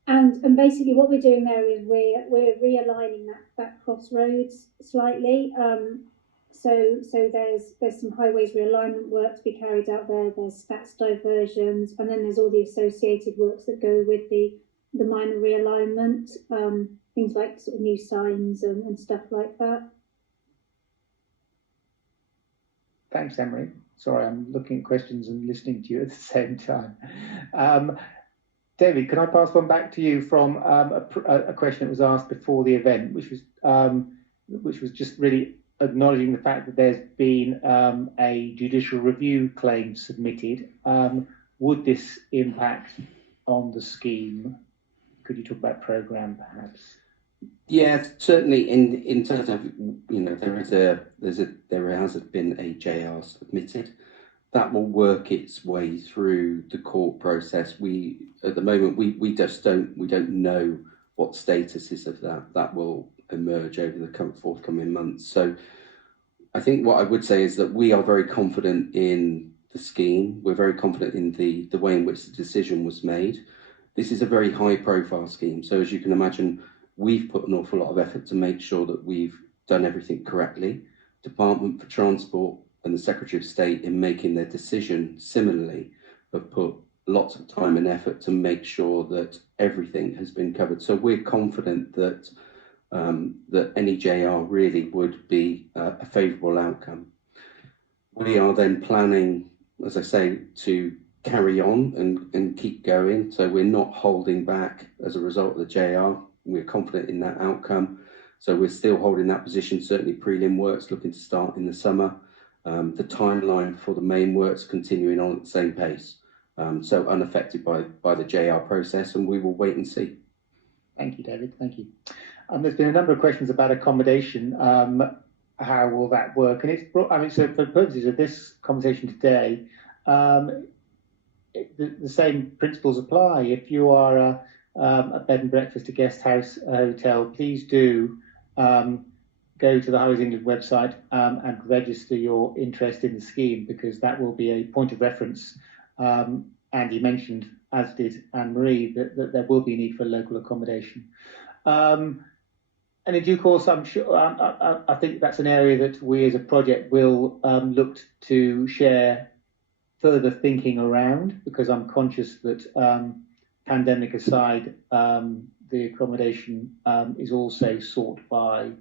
And basically what we're doing there is we're realigning that crossroads slightly. So there's some highways realignment work to be carried out there. There's stats diversions, and then there's all the associated works that go with the minor realignment, things like sort of new signs and stuff like that. Thanks, Emery. Sorry, I'm looking at questions and listening to you at the same time. David, can I pass one back to you from a question that was asked before the event, which was just really acknowledging the fact that there's been a judicial review claim submitted. Would this impact on the scheme? Could you talk about programme, perhaps? Yeah, certainly. In terms of, there has been a JR submitted. That will work its way through the court process. At the moment we don't know what status is of that. That will emerge over the forthcoming months. So I think what I would say is that we are very confident in the scheme. We're very confident in the way in which the decision was made. This is a very high profile scheme. So as you can imagine, we've put an awful lot of effort to make sure that we've done everything correctly. Department for Transport and the Secretary of State, in making their decision similarly, have put lots of time and effort to make sure that everything has been covered. So we're confident that that any JR really would be a favourable outcome. We are then planning, as I say, to carry on and keep going. So we're not holding back as a result of the JR. We're confident in that outcome. So we're still holding that position. Certainly prelim works looking to start in the summer. The timeline for the main works continuing on at the same pace. So unaffected by the JR process, and we will wait and see. Thank you, David. Thank you. There's been a number of questions about accommodation. How will that work? And so for purposes of this conversation today, the same principles apply. If you are a bed and breakfast, a guest house, a hotel, please do go to the Highways England website and register your interest in the scheme, because that will be a point of reference. Andy mentioned, as did Anne-Marie, that there will be a need for local accommodation. And in due course, I'm sure, I think that's an area that we as a project will look to share further thinking around, because I'm conscious that pandemic aside, the accommodation is also sought by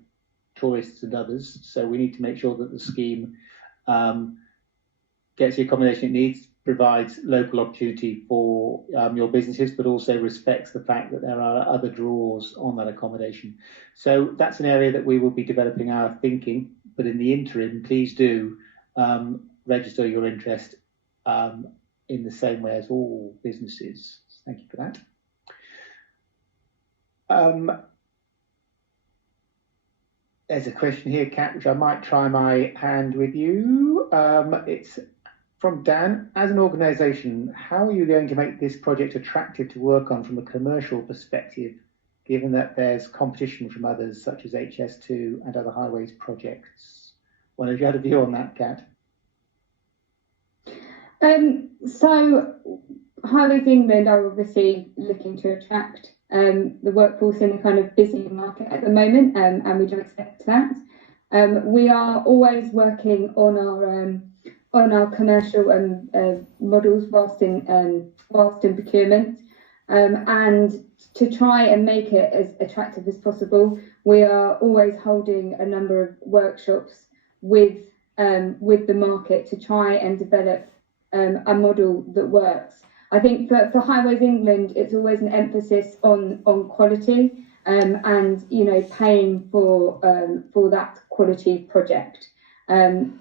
tourists and others. So we need to make sure that the scheme gets the accommodation it needs, provides local opportunity for your businesses, but also respects the fact that there are other draws on that accommodation. So that's an area that we will be developing our thinking. But in the interim, please do register your interest in the same way as all businesses. Thank you for that. There's a question here, Kat, which I might try my hand with you. It's from Dan. As an organisation, how are you going to make this project attractive to work on from a commercial perspective, given that there's competition from others such as HS2 and other highways projects? Well, have you had a view on that, Kat? So Highways England are obviously looking to attract the workforce in the kind of busy market at the moment, and we do expect that. We are always working on our commercial models whilst in procurement, and to try and make it as attractive as possible. We are always holding a number of workshops with the market to try and develop a model that works. I think for Highways England, it's always an emphasis on quality and paying for that quality project. And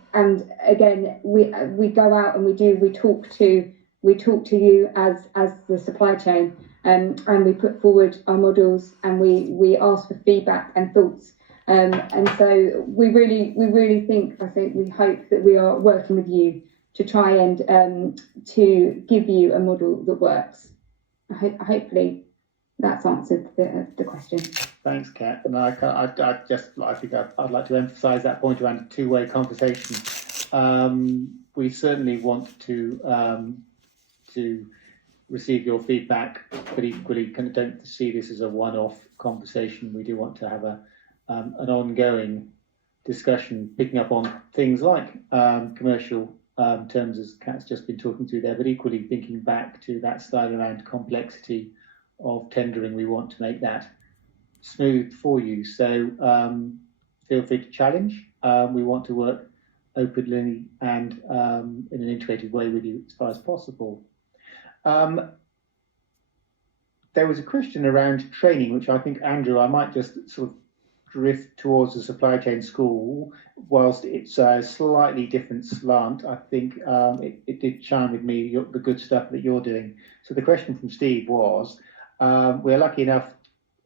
again, we go out and we talk to you as the supply chain, and we put forward our models and we ask for feedback and thoughts. And so we really we hope that we are working with you to try and to give you a model that works. Hopefully that's answered the question. Thanks, Kat. And I'd like to emphasise that point around a two-way conversation. We certainly want to receive your feedback, but equally don't see this as a one-off conversation. We do want to have an ongoing discussion, picking up on things like commercial terms, as Kat's just been talking through there, but equally thinking back to that slide around complexity of tendering. We want to make that smooth for you. So feel free to challenge. We want to work openly and in an integrated way with you as far as possible. There was a question around training, which I think, Andrew, I might just sort of drift towards the supply chain school. Whilst it's a slightly different slant, I think it did chime with me, the good stuff that you're doing. So the question from Steve was, we're lucky enough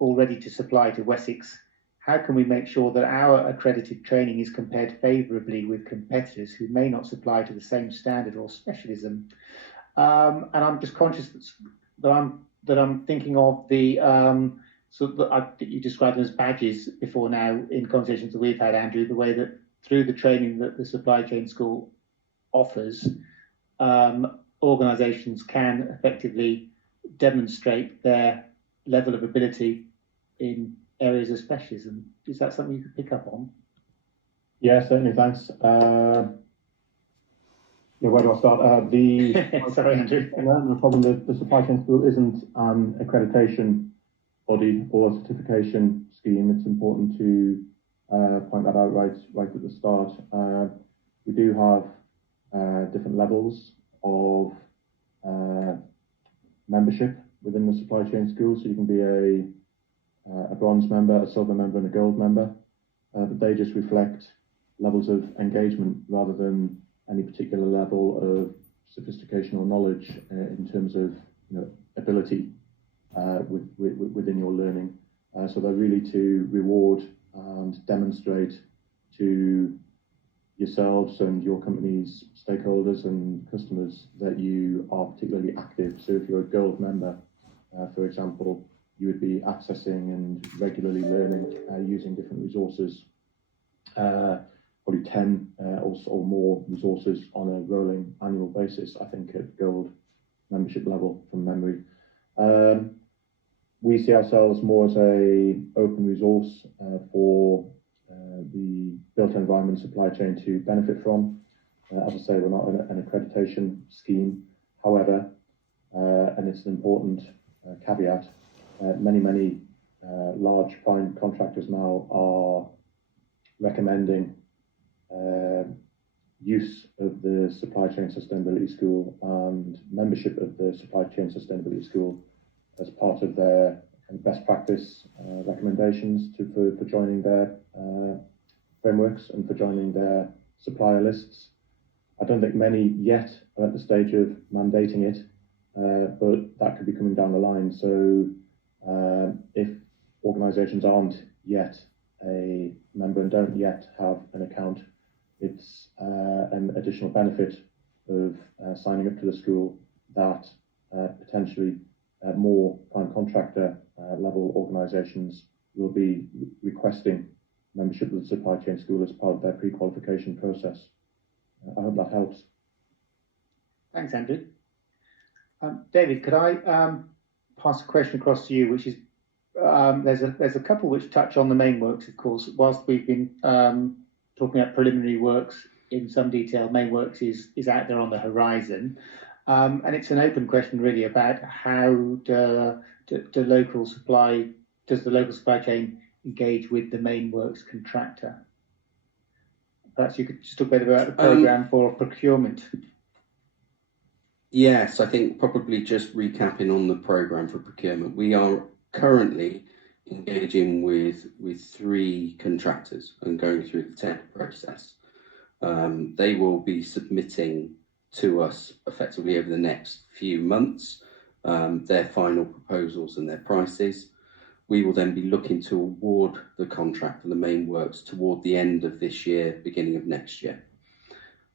already to supply to Wessex. How can we make sure that our accredited training is compared favourably with competitors who may not supply to the same standard or specialism? And I'm just conscious that I'm thinking of the that you described them as badges before now in conversations that we've had, Andrew, the way that through the training that the supply chain school offers, organisations can effectively demonstrate their level of ability in areas of specialism. Is that something you could pick up on? Yeah, certainly, thanks. Where do I start? Sorry, Andrew. The problem, the supply chain school isn't an accreditation body or certification scheme. It's important to point that out right at the start. We do have different levels of membership within the supply chain school. So you can be a bronze member, a silver member, and a gold member. But they just reflect levels of engagement rather than any particular level of sophistication or knowledge in terms of ability within your learning. So they're really to reward and demonstrate to yourselves and your company's stakeholders and customers that you are particularly active. So if you're a gold member, for example, you would be accessing and regularly learning using different resources, probably 10 or more resources on a rolling annual basis, I think, at gold membership level from memory. We see ourselves more as an open resource for the built environment supply chain to benefit from. As I say, we're not an accreditation scheme. However, and it's an important caveat, many large prime contractors now are recommending use of the Supply Chain Sustainability School and membership of the Supply Chain Sustainability School as part of their best practice recommendations for joining their frameworks and for joining their supplier lists. I don't think many yet are at the stage of mandating it, but that could be coming down the line. So if organisations aren't yet a member and don't yet have an account, it's an additional benefit of signing up to the school that potentially more prime contractor level organisations will be requesting membership of the supply chain school as part of their pre-qualification process. I hope that helps. Thanks, Andrew. David, could I pass a question across to you, which is there's a couple which touch on the main works, of course. Whilst we've been talking about preliminary works in some detail, main works is out there on the horizon. And it's an open question really about how does the local supply chain engage with the main works contractor? Perhaps you could just talk a bit about the programme for procurement. Yes, I think probably just recapping on the programme for procurement. We are currently engaging with 3 contractors and going through the tender process. They will be submitting to us effectively over the next few months their final proposals and their prices. We will then be looking to award the contract for the main works toward the end of this year, beginning of next year.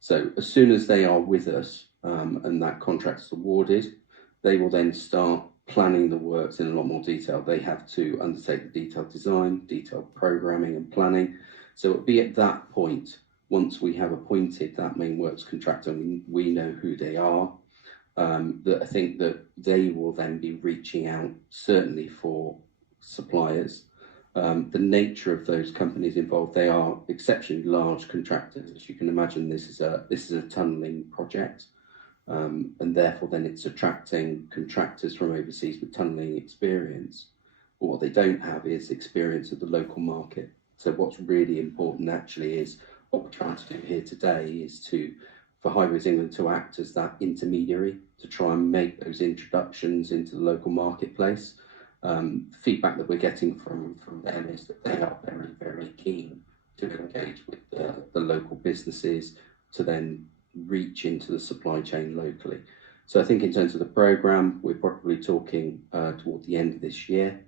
So as soon as they are with us and that contract is awarded, they will then start planning the works in a lot more detail. They have to undertake the detailed design, detailed programming and planning. So it'll be at that point, once we have appointed that main works contractor and we know who they are, that I think that they will then be reaching out certainly for suppliers. The nature of those companies involved, they are exceptionally large contractors. As you can imagine, this is a tunnelling project. And therefore then it's attracting contractors from overseas with tunnelling experience. But what they don't have is experience of the local market. So what's really important actually is what we're trying to do here today is for Highways England to act as that intermediary to try and make those introductions into the local marketplace. Feedback that we're getting from them is that they are very, very keen to engage with the local businesses to then reach into the supply chain locally. So I think in terms of the programme, we're probably talking toward the end of this year.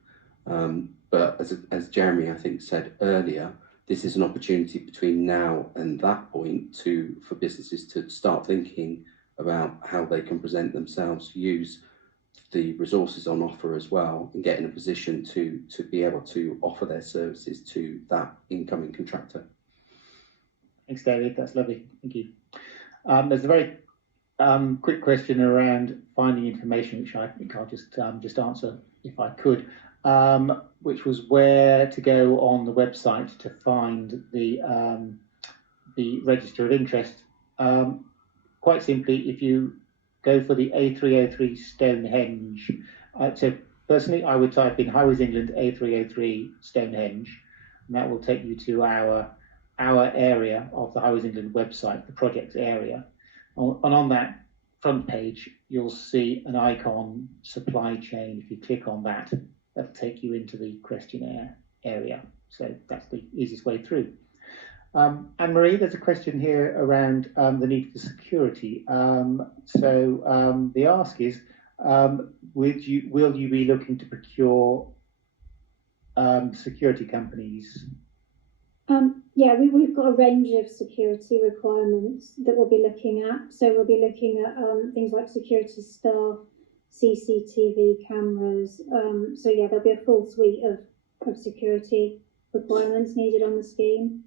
But as Jeremy, I think, said earlier, this is an opportunity between now and that point for businesses to start thinking about how they can present themselves, use the resources on offer as well, and get in a position to be able to offer their services to that incoming contractor. Thanks, David. That's lovely. Thank you. There's a very quick question around finding information, which I think I'll just answer if I could, which was where to go on the website to find the register of interest. Quite simply, if you go for the A303 Stonehenge, so personally I would type in Highways England A303 Stonehenge, and that will take you to our area of the Highways England website, the projects area. And on that front page, you'll see an icon, supply chain. If you click on that, that'll take you into the questionnaire area. So that's the easiest way through. Anne-Marie, there's a question here around the need for security. So the ask is, will you be looking to procure security companies? Yeah, we've got a range of security requirements that we'll be looking at. So we'll be looking at things like security staff, CCTV cameras. So yeah, there'll be a full suite of security requirements needed on the scheme.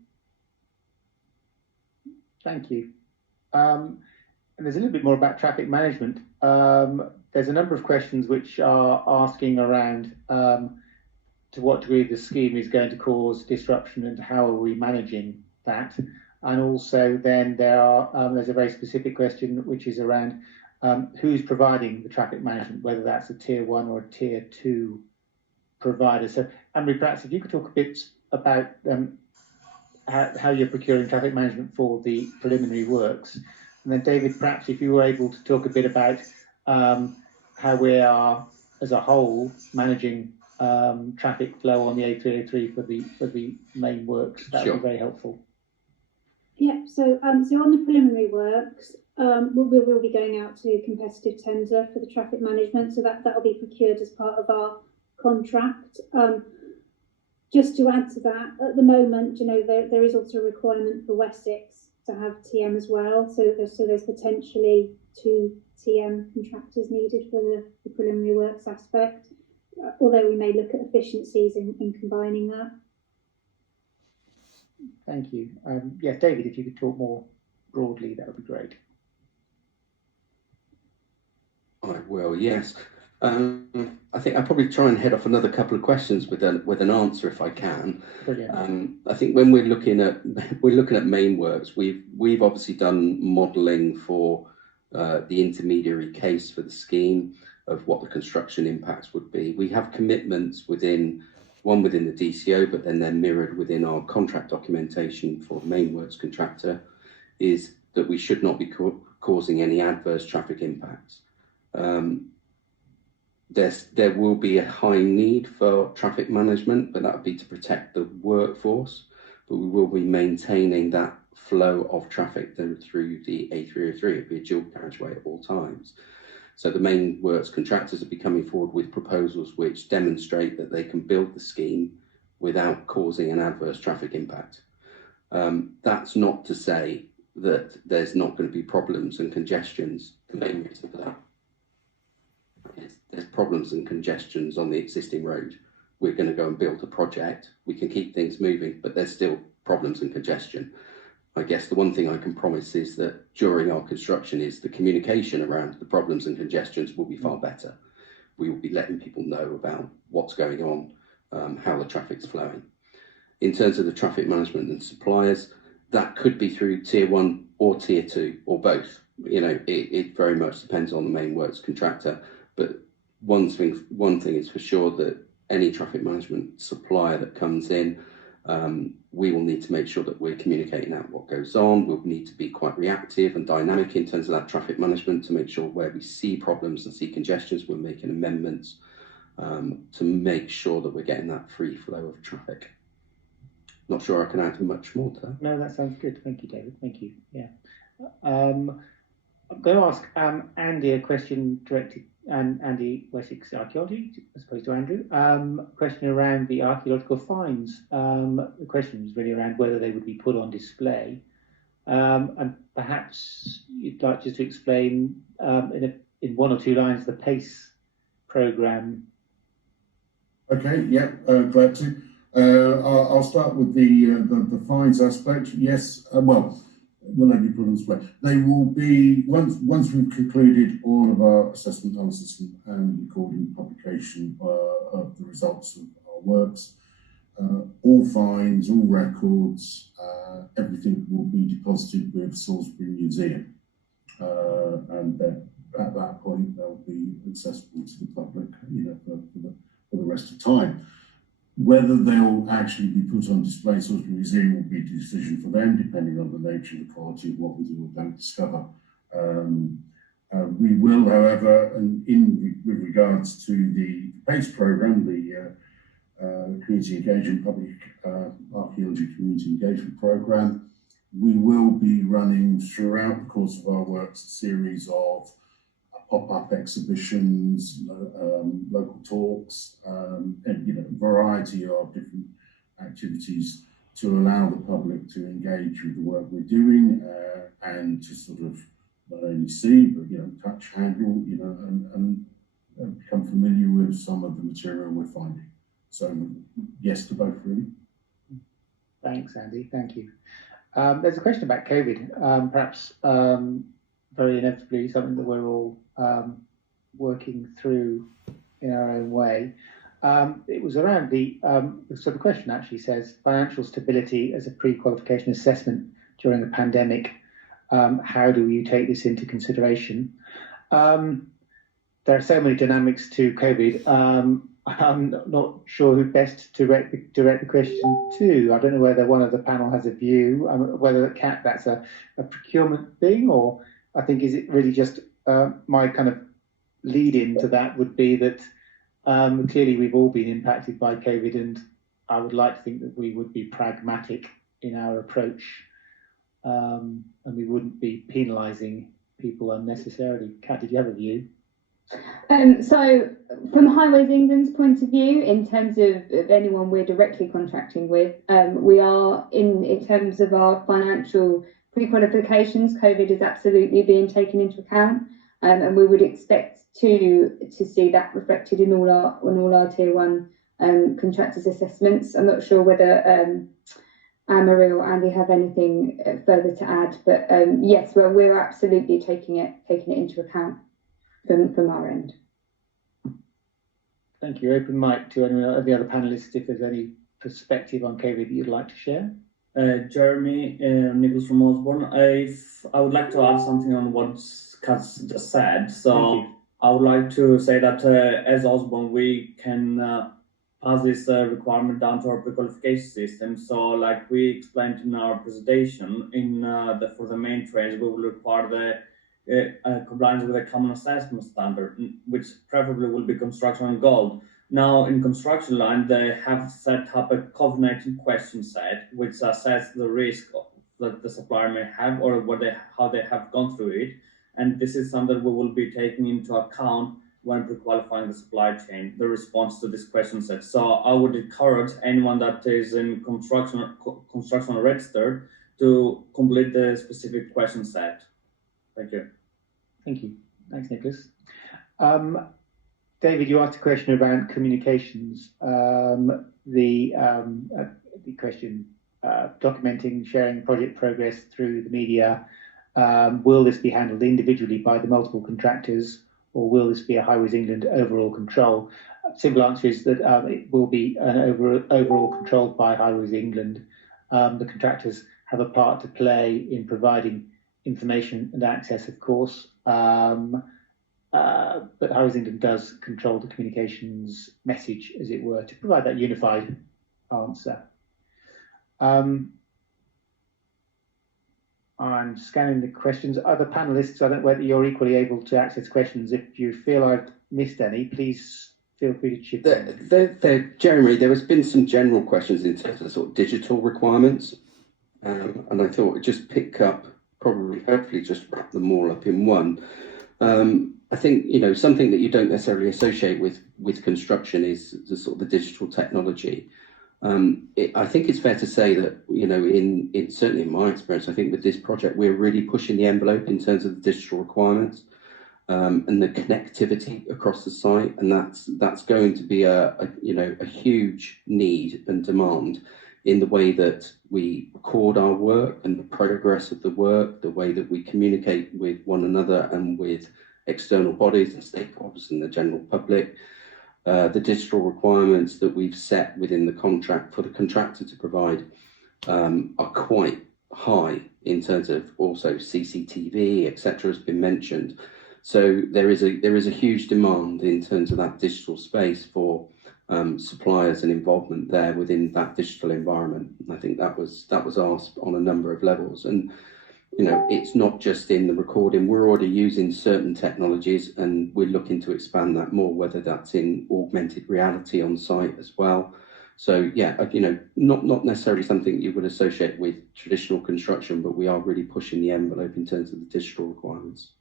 Thank you. And there's a little bit more about traffic management. There's a number of questions which are asking around to what degree the scheme is going to cause disruption and how are we managing that. And also then there's a very specific question which is around who's providing the traffic management, whether that's a tier 1 or a tier 2 provider. So, Anne-Marie, perhaps if you could talk a bit about how you're procuring traffic management for the preliminary works. And then David, perhaps if you were able to talk a bit about how we are, as a whole, managing traffic flow on the A303 for the main works, that would be very helpful. Yeah, so on the preliminary works, we will be going out to competitive tender for the traffic management, so that will be procured as part of our contract. Just to add to that, at the moment, there is also a requirement for Wessex to have TM as well. So there's potentially 2 TM contractors needed for the preliminary works aspect, although we may look at efficiencies in combining that. Thank you. Yes, David, if you could talk more broadly, that would be great. I will, yes. I think I'll probably try and head off another couple of questions with an answer if I can. Brilliant. I think when we're looking at main works, we've obviously done modelling for the intermediary case for the scheme of what the construction impacts would be. We have commitments within the DCO, but then they're mirrored within our contract documentation for main works contractor, is that we should not be causing any adverse traffic impacts. There will be a high need for traffic management, but that would be to protect the workforce. But we will be maintaining that flow of traffic through the A303. It'll be a dual carriageway at all times. So the main works contractors will be coming forward with proposals which demonstrate that they can build the scheme without causing an adverse traffic impact. That's not to say that there's not going to be problems and congestions. The main reason for that is there's problems and congestions on the existing road. We're going to go and build a project. We can keep things moving, but there's still problems and congestion. I guess the one thing I can promise is that during our construction is the communication around the problems and congestions will be far better. We will be letting people know about what's going on, how the traffic's flowing. In terms of the traffic management and suppliers, that could be through tier 1 or tier 2 or both. It very much depends on the main works contractor. But one thing is for sure, that any traffic management supplier that comes in, we will need to make sure that we're communicating out what goes on. We'll need to be quite reactive and dynamic in terms of that traffic management to make sure where we see problems and see congestions, we're making amendments to make sure that we're getting that free flow of traffic. Not sure I can add much more to that. No, that sounds good. Thank you, David. Thank you. Yeah. I'm going to ask Andy a question directed, and Andy Wessex Archaeology, as opposed to Andrew. Question around the archaeological finds. The question is really around whether they would be put on display. And perhaps you'd like just to explain in 1 or 2 lines the PACE programme. Okay, yeah, glad to. I'll start with the fines aspect. Yes, will they be put on display? They will be, once we've concluded all of our assessment analysis and recording publication of the results of our works, all fines, all records, everything will be deposited with Salisbury Museum. And then at that point, they'll be accessible to the public, for the rest of time. Whether they'll actually be put on display at Salisbury Museum will be a decision for them, depending on the nature and the quality of what we do or don't discover. We will, however, and with regards to the PACE programme, the Community Engagement, Public Archaeology Community Engagement Programme, we will be running throughout the course of our works a series of pop-up exhibitions, local talks, and a variety of different activities to allow the public to engage with the work we're doing and to sort of not only see but touch, handle, and become familiar with some of the material we're finding. So yes to both, really. Thanks, Andy. Thank you. There's a question about COVID, perhaps very inevitably something that we're all working through in our own way. It was around so the question actually says, financial stability as a pre-qualification assessment during the pandemic. How do you take this into consideration? There are so many dynamics to COVID. I'm not sure who best to direct the question to. I don't know whether one of the panel has a view, whether that's a procurement thing, or I think is it really just my kind of lead in to that would be that clearly we've all been impacted by COVID, and I would like to think that we would be pragmatic in our approach, and we wouldn't be penalising people unnecessarily. Kat, did you have a view? So from Highways England's point of view, in terms of anyone we're directly contracting with, we are in terms of our financial pre-qualifications, COVID is absolutely being taken into account, and we would expect to see that reflected in all our tier one contractors assessments. I'm not sure whether Anne-Marie or Andy have anything further to add, but yes, well, we're absolutely taking it into account from our end. Thank you. Open mic to any of the other panelists if there's any perspective on COVID that you'd like to share. Jeremy, Nicholas from Osborne. I would like to add something on what Kat's just said. So I would like to say that as Osborne, we can pass this requirement down to our pre-qualification system. So like we explained in our presentation, for the main trains, we will require the compliance with a common assessment standard, which preferably will be construction and gold. Now, in construction line, they have set up a COVID-19 question set, which assess the risk that the supplier may have or how they have gone through it. And this is something we will be taking into account when pre-qualifying the supply chain, the response to this question set. So I would encourage anyone that is in construction registered to complete the specific question set. Thank you. Thank you. Thanks, Nicholas. David, you asked a question about communications. The question, documenting, sharing project progress through the media. Will this be handled individually by the multiple contractors, or will this be a Highways England overall control? Simple answer is that it will be an overall controlled by Highways England. The contractors have a part to play in providing information and access, of course, but Highways England does control the communications message, as it were, to provide that unified answer. I'm scanning the questions. Other panelists, I don't know whether you're equally able to access questions. If you feel I've missed any, please feel free to chip in. Jeremy, there has been some general questions in terms of sort of digital requirements, and I thought I'd just pick up, hopefully just wrap them all up in one. I think, something that you don't necessarily associate with construction is the sort of the digital technology. I think it's fair to say that, certainly in my experience, I think with this project, we're really pushing the envelope in terms of the digital requirements and the connectivity across the site. And that's going to be a huge need and demand in the way that we record our work and the progress of the work, the way that we communicate with one another and with external bodies and stakeholders and the general public. The digital requirements that we've set within the contract for the contractor to provide are quite high in terms of also CCTV, etc. has been mentioned. So there is a huge demand in terms of that digital space for suppliers and involvement there within that digital environment. I think that was asked on a number of levels. And it's not just in the recording. We're already using certain technologies and we're looking to expand that more, whether that's in augmented reality on site as well. So yeah, not necessarily something you would associate with traditional construction, but we are really pushing the envelope in terms of the digital requirements.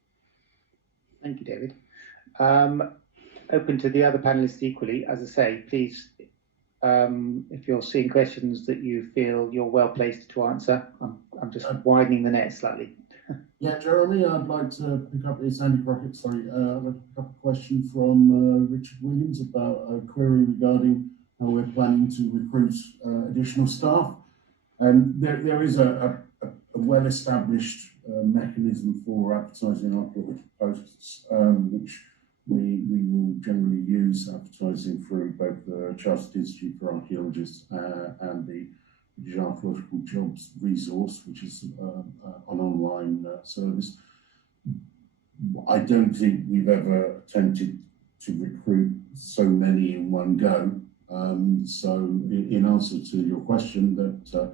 Thank you, David. Open to the other panelists equally. As I say, please, if you're seeing questions that you feel you're well placed to answer, I'm just widening the net slightly. Yeah, Jeremy, I'd like to pick up, it's Andy Crockett, sorry, I'd like to pick up a question from Richard Williams about a query regarding how we're planning to recruit additional staff. And there is a well-established mechanism for advertising our posts, which we will generally use advertising through both the Chartered Institute for Archaeologists and the British Archaeological Jobs resource, which is an online service. I don't think we've ever attempted to recruit so many in one go. So in answer to your question that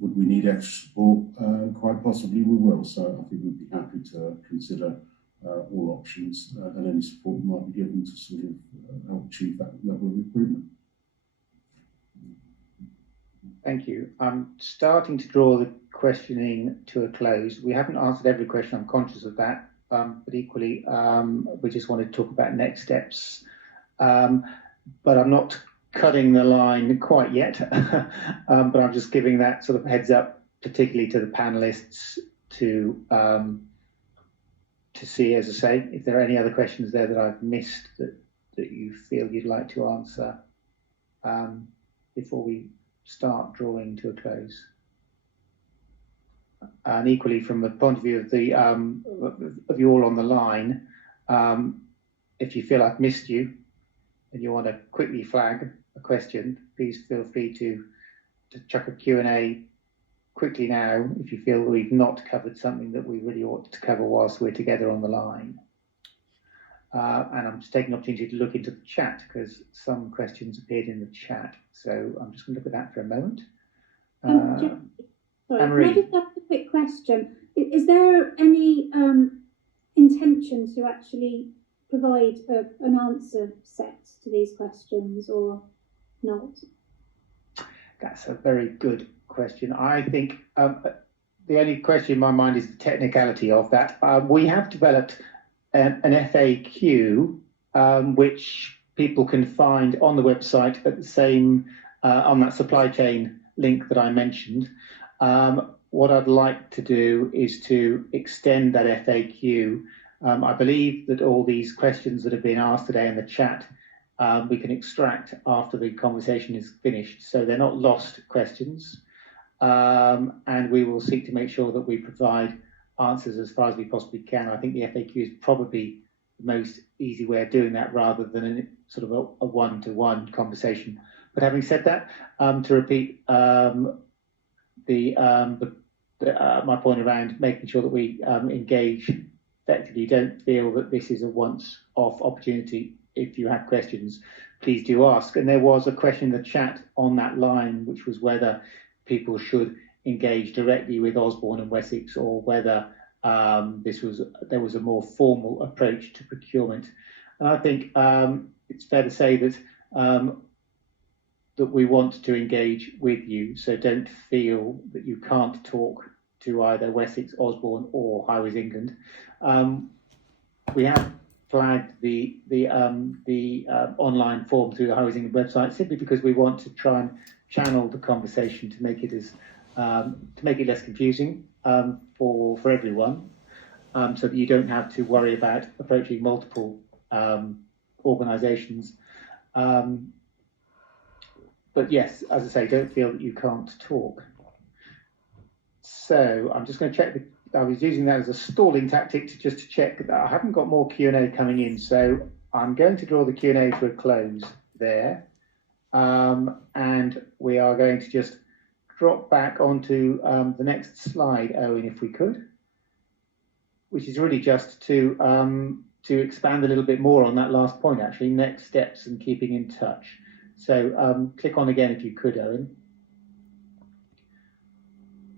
would we need extra support? Quite possibly we will. So I think we'd be happy to consider all options and any support might be given to sort of help achieve that level of recruitment. Thank you. I'm starting to draw the questioning to a close. We haven't answered every question, I'm conscious of that, but equally we just want to talk about next steps. But I'm not cutting the line quite yet, but I'm just giving that sort of heads up, particularly to the panelists, to see, as I say, if there are any other questions there that I've missed that you feel you'd like to answer before we start drawing to a close. And equally, from the point of view of the of you all on the line, if you feel I've missed you and you want to quickly flag a question, please feel free to chuck a Q&A quickly now if you feel we've not covered something that we really ought to cover whilst we're together on the line. And I'm just taking the opportunity to look into the chat because some questions appeared in the chat. So I'm just going to look at that for a moment. Sorry, can I just ask a quick question? Is there any intention to actually provide an answer set to these questions or not? That's a very good question. I think the only question in my mind is the technicality of that. We have developed an FAQ which people can find on the website at the same on that supply chain link that I mentioned. What I'd like to do is to extend that FAQ. I believe that all these questions that have been asked today in the chat we can extract after the conversation is finished, so they're not lost questions, and we will seek to make sure that we provide answers as far as we possibly can. I think the FAQ is probably the most easy way of doing that rather than a sort of a one-to-one conversation. But having said that, to repeat my point around making sure that we engage effectively, don't feel that this is a once-off opportunity. If you have questions, please do ask. And there was a question in the chat on that line, which was whether people should engage directly with Osborne and Wessex, or whether there was a more formal approach to procurement. And I think it's fair to say that that we want to engage with you, so don't feel that you can't talk to either Wessex, Osborne, or Highways England. We have flagged the online form through the Highways England website simply because we want to try and channel the conversation to make it as to make it less confusing for everyone, so that you don't have to worry about approaching multiple organisations. But yes, as I say, don't feel that you can't talk. So I'm just going to check. I was using that as a stalling tactic to check that I haven't got more Q&A coming in. So I'm going to draw the Q&A to a close there. And we are going to just drop back onto the next slide, Owen, if we could, which is really just to expand a little bit more on that last point, actually, next steps and keeping in touch. So click on again if you could, Owen.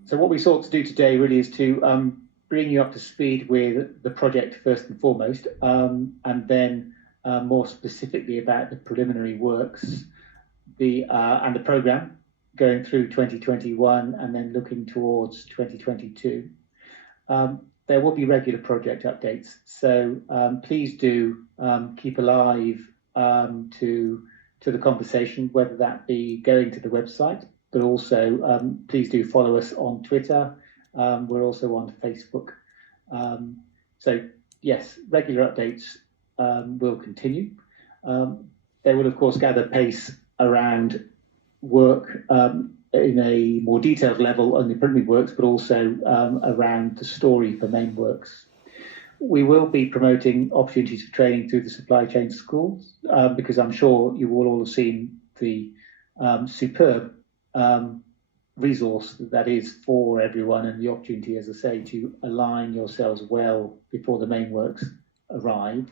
So what we sought to do today really is to bring you up to speed with the project first and foremost, and then more specifically about the preliminary works, and the programme going through 2021 and then looking towards 2022. There will be regular project updates, so please do keep alive to the conversation, whether that be going to the website, but also please do follow us on Twitter. We're also on Facebook. So yes, regular updates will continue. They will of course gather pace around work in a more detailed level on the preliminary works, but also around the story for main works. We will be promoting opportunities for training through the supply chain schools, because I'm sure you will all have seen the superb resource that is for everyone, and the opportunity, as I say, to align yourselves well before the main works arrive.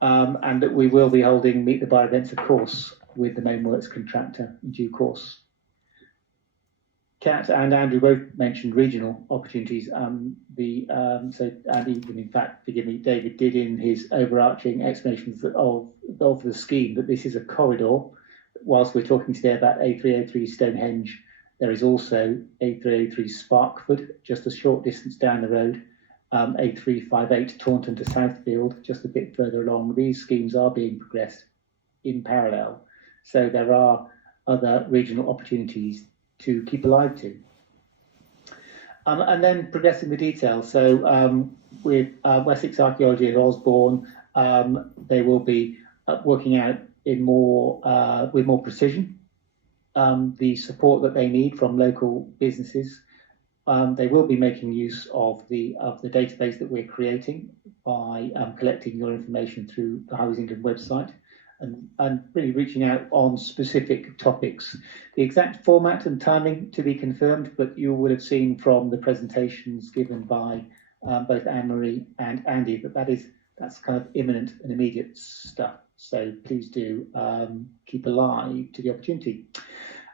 and that we will be holding Meet the Buyer events, of course, with the main works contractor in due course. Kat and Andrew both mentioned regional opportunities. So Andy, in fact, forgive me, David did in his overarching explanations of the scheme that this is a corridor. Whilst we're talking today about A303 Stonehenge, there is also A303 Sparkford, just a short distance down the road, A358 Taunton to Southfield, just a bit further along. These schemes are being progressed in parallel. So there are other regional opportunities to keep alive to. And then progressing the details. So with Wessex Archaeology at Osborne, they will be working out in with more precision the support that they need from local businesses. They will be making use of the database that we're creating by collecting your information through the Highways England website. And really reaching out on specific topics. The exact format and timing to be confirmed, but you will have seen from the presentations given by both Anne-Marie and Andy that's kind of imminent and immediate stuff. So please do keep alive to the opportunity.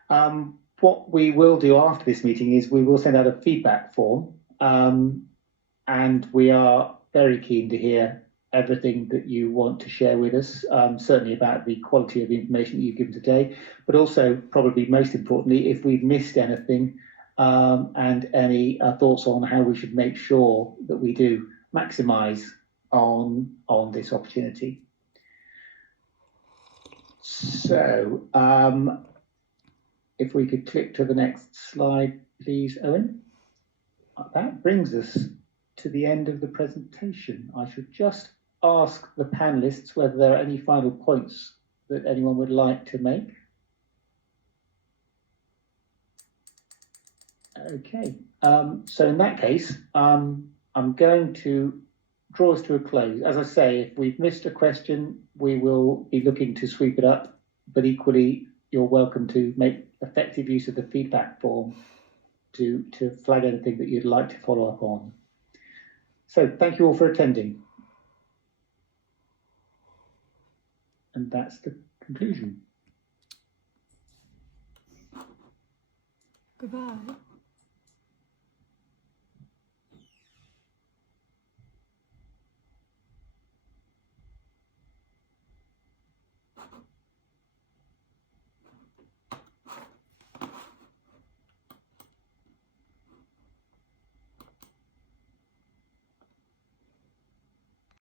What we will do after this meeting is we will send out a feedback form, and we are very keen to hear everything that you want to share with us, certainly about the quality of the information that you've given today, but also probably most importantly, if we've missed anything and any thoughts on how we should make sure that we do maximise on this opportunity. So if we could click to the next slide, please, Owen. That brings us to the end of the presentation. I should just ask the panelists whether there are any final points that anyone would like to make. Okay, so in that case, I'm going to draw us to a close. As I say, if we've missed a question, we will be looking to sweep it up, but equally, you're welcome to make effective use of the feedback form to flag anything that you'd like to follow up on. So thank you all for attending. And that's the conclusion. Goodbye.